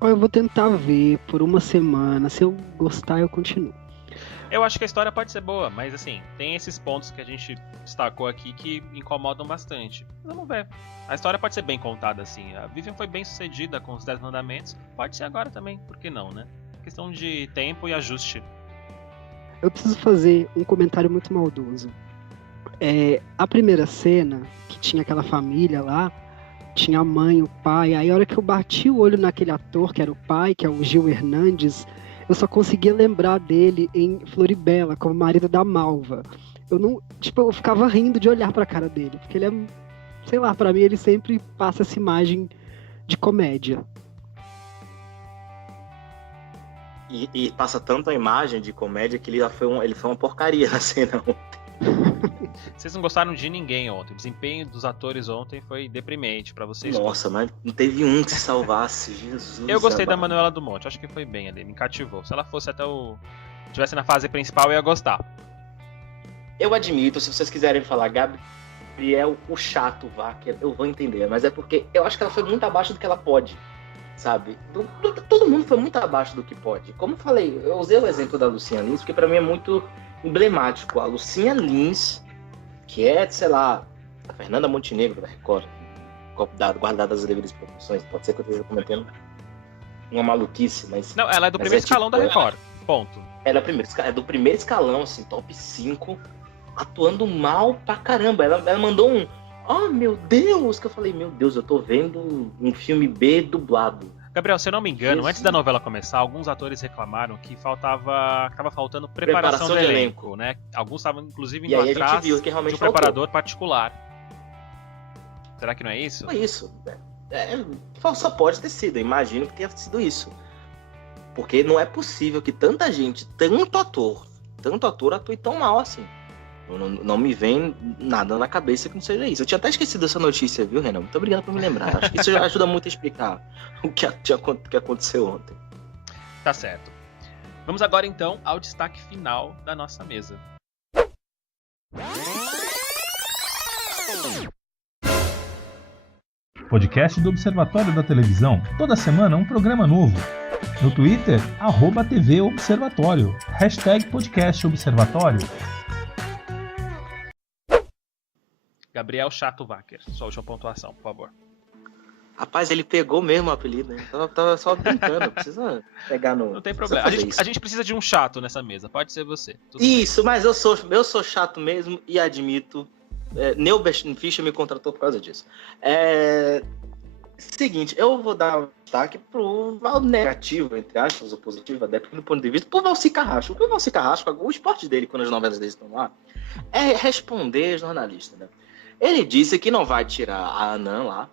Eu vou tentar ver por uma semana. Se eu gostar, eu continuo. Eu acho que a história pode ser boa, mas assim, tem esses pontos que a gente destacou aqui que incomodam bastante. Vamos ver. A história pode ser bem contada, assim. A Vivian foi bem sucedida com os 10 mandamentos. Pode ser agora também, por que não, né? Questão de tempo e ajuste. Eu preciso fazer um comentário muito maldoso. A primeira cena, que tinha aquela família lá, tinha a mãe, o pai. Aí a hora que eu bati o olho naquele ator, que era o pai, que é o Gil Hernandes, eu só conseguia lembrar dele em Floribela, como marido da Malva. Eu ficava rindo de olhar pra cara dele, porque ele é, sei lá, pra mim ele sempre passa essa imagem de comédia. E passa tanto a imagem de comédia que ele foi uma porcaria na cena. Vocês não gostaram de ninguém ontem. O desempenho dos atores ontem foi deprimente pra vocês. Nossa, mas não teve um que se salvasse, Jesus. Eu gostei da amado. Manuela do Monte, acho que foi bem ali, me cativou. Se ela fosse até o. Tivesse na fase principal, eu ia gostar. Eu admito, se vocês quiserem falar Gabriel, o chato Wacker, eu vou entender, mas é porque eu acho que ela foi muito abaixo do que ela pode, sabe? Todo mundo foi muito abaixo do que pode. Como eu falei, eu usei o exemplo da Lucinha Lins, porque pra mim é muito emblemático. A Lucinha Lins, que é, sei lá, a Fernanda Montenegro da Record, guardada as devidas proporções, pode ser que eu esteja cometendo uma maluquice, mas... Não, ela é do Mas primeiro é escalão tipo, da Record. Ponto. Ela é do primeiro escalão, assim, top 5, atuando mal pra caramba. Ela mandou um, oh meu Deus, que eu falei, meu Deus, eu tô vendo um filme B dublado. Gabriel, se eu não me engano, Jesus. antes da novela começar, alguns atores reclamaram que tava faltando preparação do elenco, né? Alguns estavam, inclusive, E indo aí a gente atrás viu que de realmente um faltou. preparador particular. Será que não é isso? Não é isso. Só pode ter sido, eu imagino que tenha sido isso. Porque não é possível que tanta gente, tanto ator atue tão mal assim. Não me vem nada na cabeça que não seja isso. Eu tinha até esquecido dessa notícia, viu, Renan? Muito obrigado por me lembrar. Acho que isso já ajuda muito a explicar o que aconteceu ontem. Tá certo. Vamos agora, então, ao destaque final da nossa mesa. Podcast do Observatório da Televisão. Toda semana um programa novo. No Twitter, @TV Observatório. #podcast Observatório. Gabriel Chato Wacker, sua última pontuação, por favor. Rapaz, ele pegou mesmo o apelido, né? Tava só brincando, não precisa pegar no... Não tem problema. A gente precisa de um chato nessa mesa, pode ser você. Isso, mas eu sou chato mesmo e admito. Neo Fischer me contratou por causa disso. Seguinte, eu vou dar um destaque pro negativo, entre aspas, ou positivo, dependendo do ponto de vista, pro Valci Carrasco. O Valci Carrasco, o esporte dele, quando as novelas dele estão lá, é responder jornalista, né? Ele disse que não vai tirar a Anã lá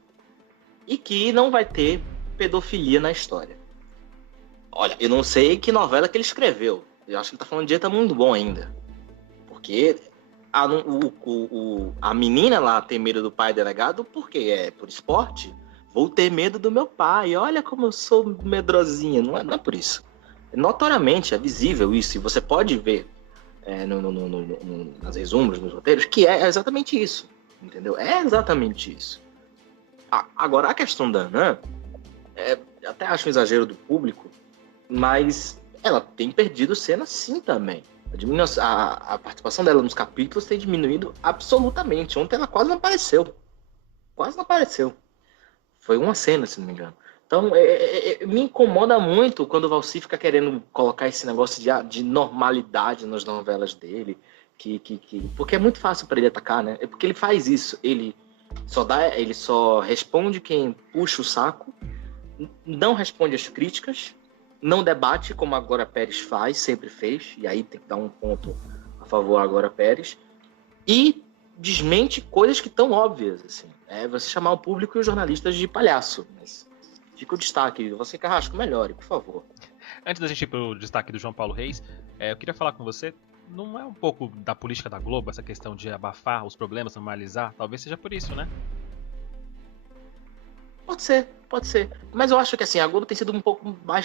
e que não vai ter pedofilia na história. Olha, eu não sei que novela que ele escreveu. Eu acho que ele tá falando de Eta Mundo Bom ainda. Porque a menina lá tem medo do pai delegado porque é por esporte. Vou ter medo do meu pai. Olha como eu sou medrosinha. Não é por isso. Notoriamente é visível isso. E você pode ver nas resumos, nos roteiros, que é exatamente isso. Entendeu? É exatamente isso. Agora, a questão da Anã, até acho um exagero do público, mas ela tem perdido cena sim também. A participação dela nos capítulos tem diminuído absolutamente. Ontem ela quase não apareceu. Foi uma cena, se não me engano. Então, me incomoda muito quando o Valci fica querendo colocar esse negócio de normalidade nas novelas dele. Porque é muito fácil para ele atacar, né? É porque ele faz isso. Ele só responde quem puxa o saco, não responde as críticas, não debate como a Glória Pérez faz, sempre fez, e aí tem que dar um ponto a favor a Glória Pérez, e desmente coisas que estão óbvias, assim. Você chamar o público e os jornalistas de palhaço, mas fica o destaque. Você, Carrasco, melhore, por favor. Antes da gente ir pro destaque do João Paulo Reis, eu queria falar com você, não é um pouco da política da Globo, essa questão de abafar os problemas, normalizar? Talvez seja por isso, né? Pode ser. Mas eu acho que assim, a Globo tem sido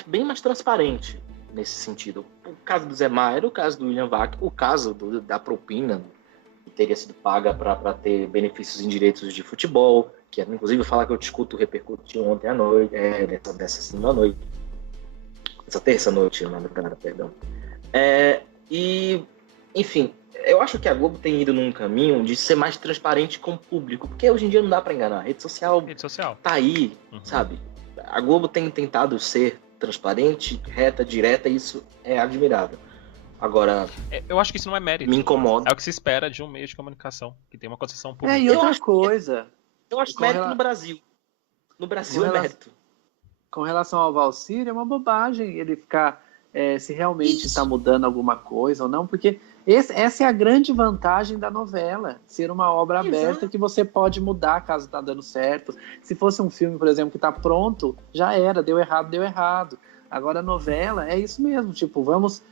bem mais transparente nesse sentido. O caso do Zé Maier, o caso do William Vac, o caso da propina que teria sido paga para ter benefícios indiretos de futebol, que inclusive falar que eu discuto repercutiu ontem à noite, dessa segunda noite. Essa terça noite, na madrugada, perdão. E, enfim, eu acho que a Globo tem ido num caminho de ser mais transparente com o público, porque hoje em dia não dá pra enganar. A rede social tá aí, sabe? A Globo tem tentado ser transparente, reta, direta, e isso é admirável. Agora, eu acho que isso não é mérito. Me incomoda. É o que se espera de um meio de comunicação, que tem uma concessão pública. E outra coisa... Eu acho mérito no Brasil. No Brasil é mérito. Com relação ao Valcir, é uma bobagem ele ficar... se realmente está mudando alguma coisa ou não, porque essa é a grande vantagem da novela, ser uma obra aberta que você pode mudar caso está dando certo. Se fosse um filme, por exemplo, que está pronto, já era, deu errado. Agora a novela é isso mesmo, tipo, vamos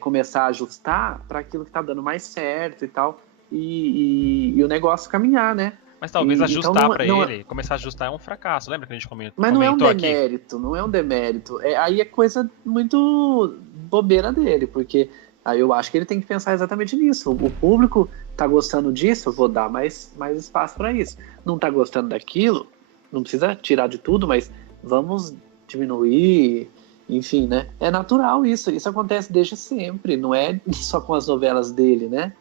começar a ajustar para aquilo que está dando mais certo e tal. e o negócio caminhar, né? Mas talvez ajustar então pra ele, começar a ajustar é um fracasso. Lembra que a gente comentou? Mas não é um aqui? demérito, não é um demérito. Aí é coisa muito bobeira dele, porque aí eu acho que ele tem que pensar exatamente nisso. O público tá gostando disso, eu vou dar mais espaço para isso. Não tá gostando daquilo, não precisa tirar de tudo, mas vamos diminuir, enfim, né? É natural isso acontece desde sempre, não é só com as novelas dele, né?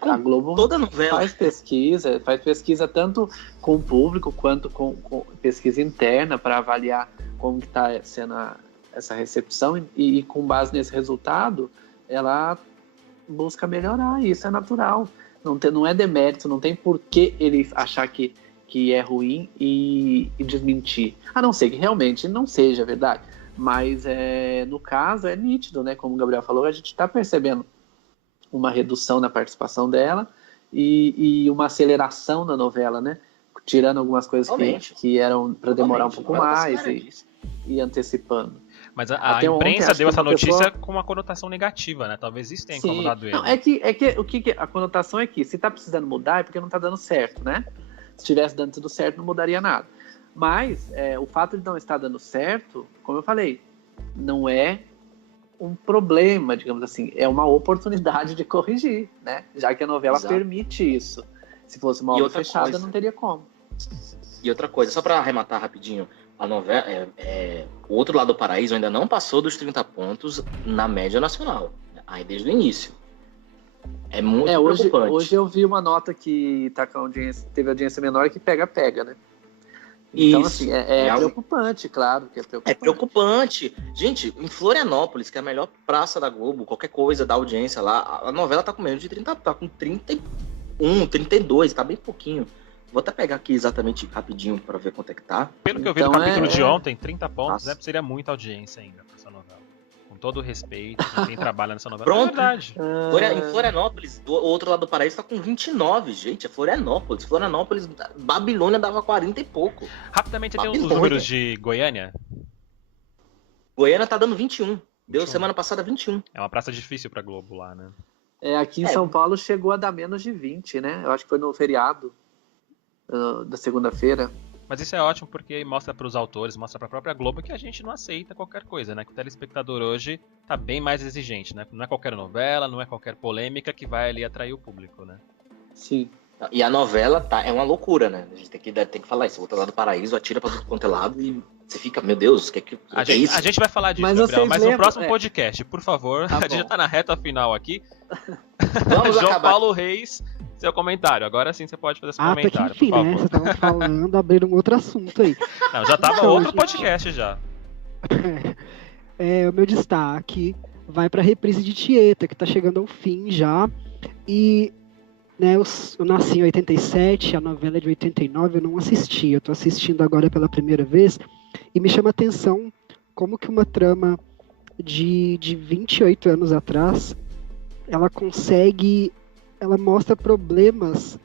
A Globo toda novela faz pesquisa tanto com o público quanto com pesquisa interna para avaliar como que está sendo essa recepção e com base nesse resultado ela busca melhorar. Isso é natural, não é demérito, não tem por que ele achar que é ruim e desmentir, a não ser que realmente não seja verdade, mas no caso é nítido, né? Como o Gabriel falou, a gente está percebendo uma redução na participação dela e uma aceleração na novela, né? Tirando algumas coisas que eram para demorar um pouco mais e antecipando. Mas a imprensa deu essa notícia com uma conotação negativa, né? Talvez isso tenha incomodado ele. Não, a conotação é que se tá precisando mudar é porque não tá dando certo, né? Se tivesse dando tudo certo, não mudaria nada. Mas o fato de não estar dando certo, como eu falei, não é um problema, digamos assim, é uma oportunidade de corrigir, né? Já que a novela permite isso. Se fosse uma obra fechada, não teria como. E outra coisa, só para arrematar rapidinho, a novela, o Outro Lado do Paraíso ainda não passou dos 30 pontos na média nacional, aí desde o início. É muito preocupante. Hoje eu vi uma nota que tá com teve audiência menor que pega, né? Então, isso, assim, é preocupante, claro que é preocupante. É preocupante. Gente, em Florianópolis, que é a melhor praça da Globo, qualquer coisa da audiência lá, a novela tá com menos de 30, tá com 31, 32, tá bem pouquinho. Vou até pegar aqui exatamente rapidinho pra ver quanto é que tá. Pelo que eu vi no capítulo de ontem, 30 pontos, né? Seria muita audiência ainda pra essa novela. Com todo o respeito de quem trabalha nessa novela. Pronto. É verdade. Em Florianópolis, o Outro Lado do Paraíso tá com 29, gente. É Florianópolis. Babilônia dava 40 e pouco. Rapidamente, tem os números de Goiânia. Goiânia tá dando 21. Deu semana passada 21. É uma praça difícil pra Globo lá, né? Aqui em São Paulo chegou a dar menos de 20, né? Eu acho que foi no feriado da segunda-feira. Mas isso é ótimo porque mostra para os autores, mostra para a própria Globo que a gente não aceita qualquer coisa, né? Que o telespectador hoje tá bem mais exigente, né? Não é qualquer novela, não é qualquer polêmica que vai ali atrair o público, né? Sim. E a novela é uma loucura, né? A gente tem que falar isso. O Outro Lado do Paraíso atira pra tudo quanto é lado e você fica, meu Deus, o que é isso? A gente vai falar disso, Gabriel, mas no próximo podcast, por favor. A gente já tá na reta final aqui. Vamos João acabar. Paulo Reis, seu comentário. Agora sim você pode fazer seu comentário, tá que enfim, por favor. né? Você tava falando, abrindo um outro assunto aí. Não, já tava Então, outro gente, podcast já. O meu destaque vai pra reprise de Tieta, que tá chegando ao fim já. E né, eu nasci em 87, a novela é de 89, eu não assisti. Eu tô assistindo agora pela primeira vez e me chama a atenção como que uma trama de 28 anos atrás, ela mostra problemas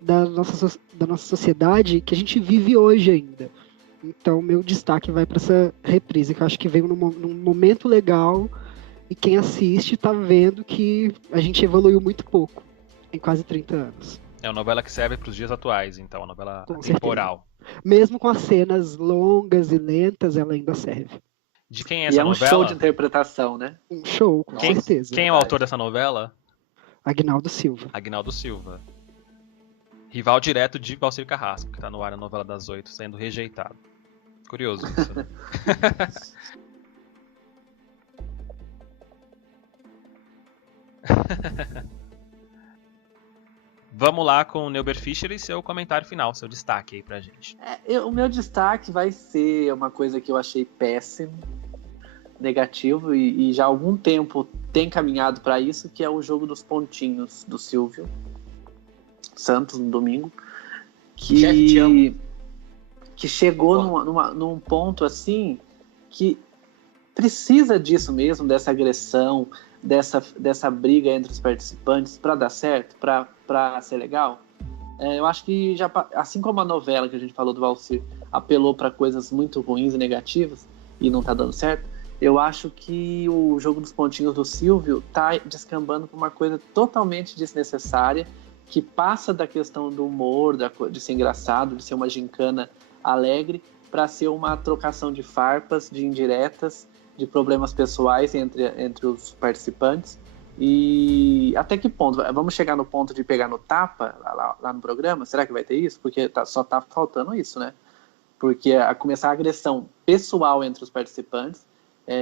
da nossa sociedade que a gente vive hoje ainda. Então, meu destaque vai para essa reprise, que eu acho que veio num momento legal e quem assiste está vendo que a gente evoluiu muito pouco em quase 30 anos. É uma novela que serve para os dias atuais, então, uma novela Com temporal. certeza. Mesmo com as cenas longas e lentas, ela ainda serve. De quem é essa novela? E é um show de interpretação, né? Um show, com certeza. Quem é o autor dessa novela? Aguinaldo Silva. Aguinaldo Silva. Rival direto de Valcir Carrasco, que tá no ar na novela das 8, sendo rejeitado. Curioso isso, né? Vamos lá com o Neuber Fischer e seu comentário final, seu destaque aí pra gente. O meu destaque vai ser uma coisa que eu achei péssimo, negativo, e já há algum tempo tem caminhado para isso, que é o jogo dos pontinhos do Silvio Santos no domingo, que chegou num ponto assim que precisa disso mesmo, dessa agressão, dessa briga entre os participantes para dar certo, para ser legal. Eu acho que já, assim como a novela que a gente falou do Valcir apelou para coisas muito ruins e negativas e não tá dando certo, eu acho que o jogo dos pontinhos do Silvio tá descambando para uma coisa totalmente desnecessária, que passa da questão do humor, de ser engraçado, de ser uma gincana alegre, para ser uma trocação de farpas, de indiretas, de problemas pessoais entre os participantes. E até que ponto? Vamos chegar no ponto de pegar no tapa lá no programa? Será que vai ter isso? Porque só tá faltando isso, né? Porque começar a agressão pessoal entre os participantes,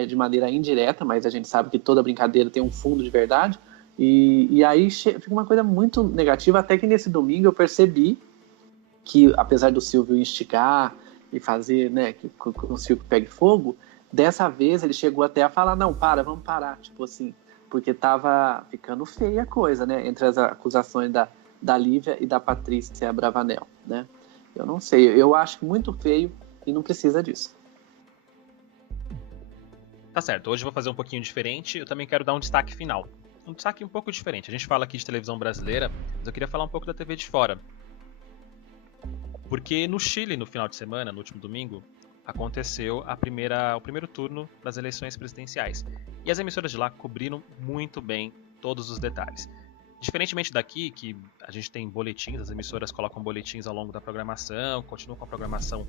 de maneira indireta, mas a gente sabe que toda brincadeira tem um fundo de verdade, e aí fica uma coisa muito negativa, até que nesse domingo eu percebi que, apesar do Silvio instigar e fazer, né, que o Silvio pegue fogo, dessa vez ele chegou até a falar, não, vamos parar, tipo assim, porque tava ficando feia a coisa, né, entre as acusações da Lívia e da Patrícia Bravanel, né. Eu não sei, eu acho muito feio e não precisa disso. Tá certo, hoje eu vou fazer um pouquinho diferente, eu também quero dar um destaque final. Um destaque um pouco diferente. A gente fala aqui de televisão brasileira, mas eu queria falar um pouco da TV de fora. Porque no Chile, no final de semana, no último domingo, aconteceu o primeiro turno das eleições presidenciais. E as emissoras de lá cobriram muito bem todos os detalhes. Diferentemente daqui, que a gente tem boletins, as emissoras colocam boletins ao longo da programação, continuam com a programação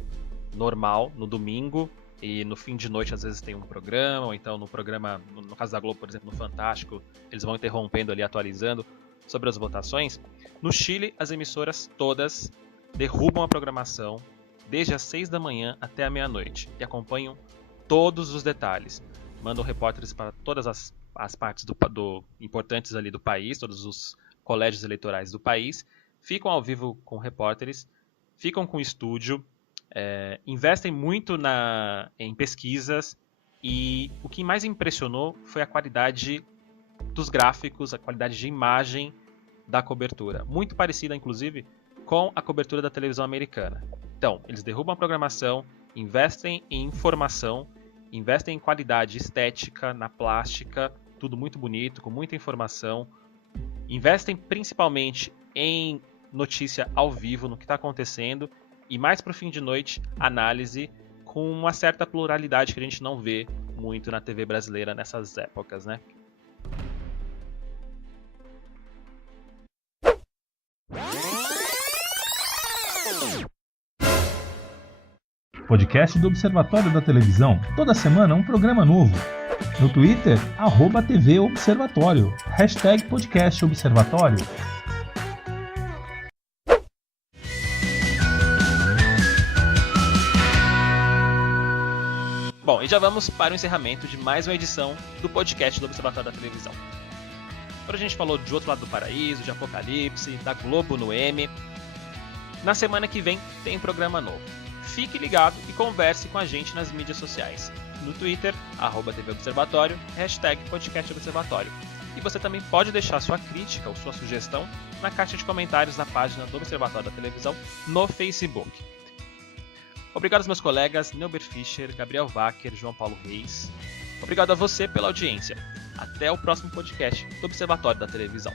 normal no domingo, e no fim de noite às vezes tem um programa, ou então no programa, no caso da Globo, por exemplo, no Fantástico, eles vão interrompendo ali, atualizando sobre as votações. No Chile, as emissoras todas derrubam a programação desde as 6 da manhã até a meia-noite e acompanham todos os detalhes. Mandam repórteres para todas as partes importantes ali do país, todos os colégios eleitorais do país, ficam ao vivo com repórteres, ficam com estúdio, investem muito em pesquisas, e o que mais impressionou foi a qualidade dos gráficos, a qualidade de imagem da cobertura, muito parecida inclusive com a cobertura da televisão americana. Então, eles derrubam a programação, investem em informação, investem em qualidade estética, na plástica, tudo muito bonito, com muita informação, investem principalmente em notícia ao vivo, no que está acontecendo, e mais para o fim de noite, análise com uma certa pluralidade que a gente não vê muito na TV brasileira nessas épocas, né? Podcast do Observatório da Televisão. Toda semana um programa novo. No Twitter, @TV Observatório. #podcast Observatório. Bom, e já vamos para o encerramento de mais uma edição do podcast do Observatório da Televisão. Agora a gente falou de Outro Lado do Paraíso, de Apocalipse, da Globo no M. Na semana que vem tem programa novo. Fique ligado e converse com a gente nas mídias sociais. No Twitter, @TV Observatório, #podcast Observatório. E você também pode deixar sua crítica ou sua sugestão na caixa de comentários da página do Observatório da Televisão no Facebook. Obrigado aos meus colegas Neuber Fischer, Gabriel Wacker, João Paulo Reis. Obrigado a você pela audiência. Até o próximo podcast do Observatório da Televisão.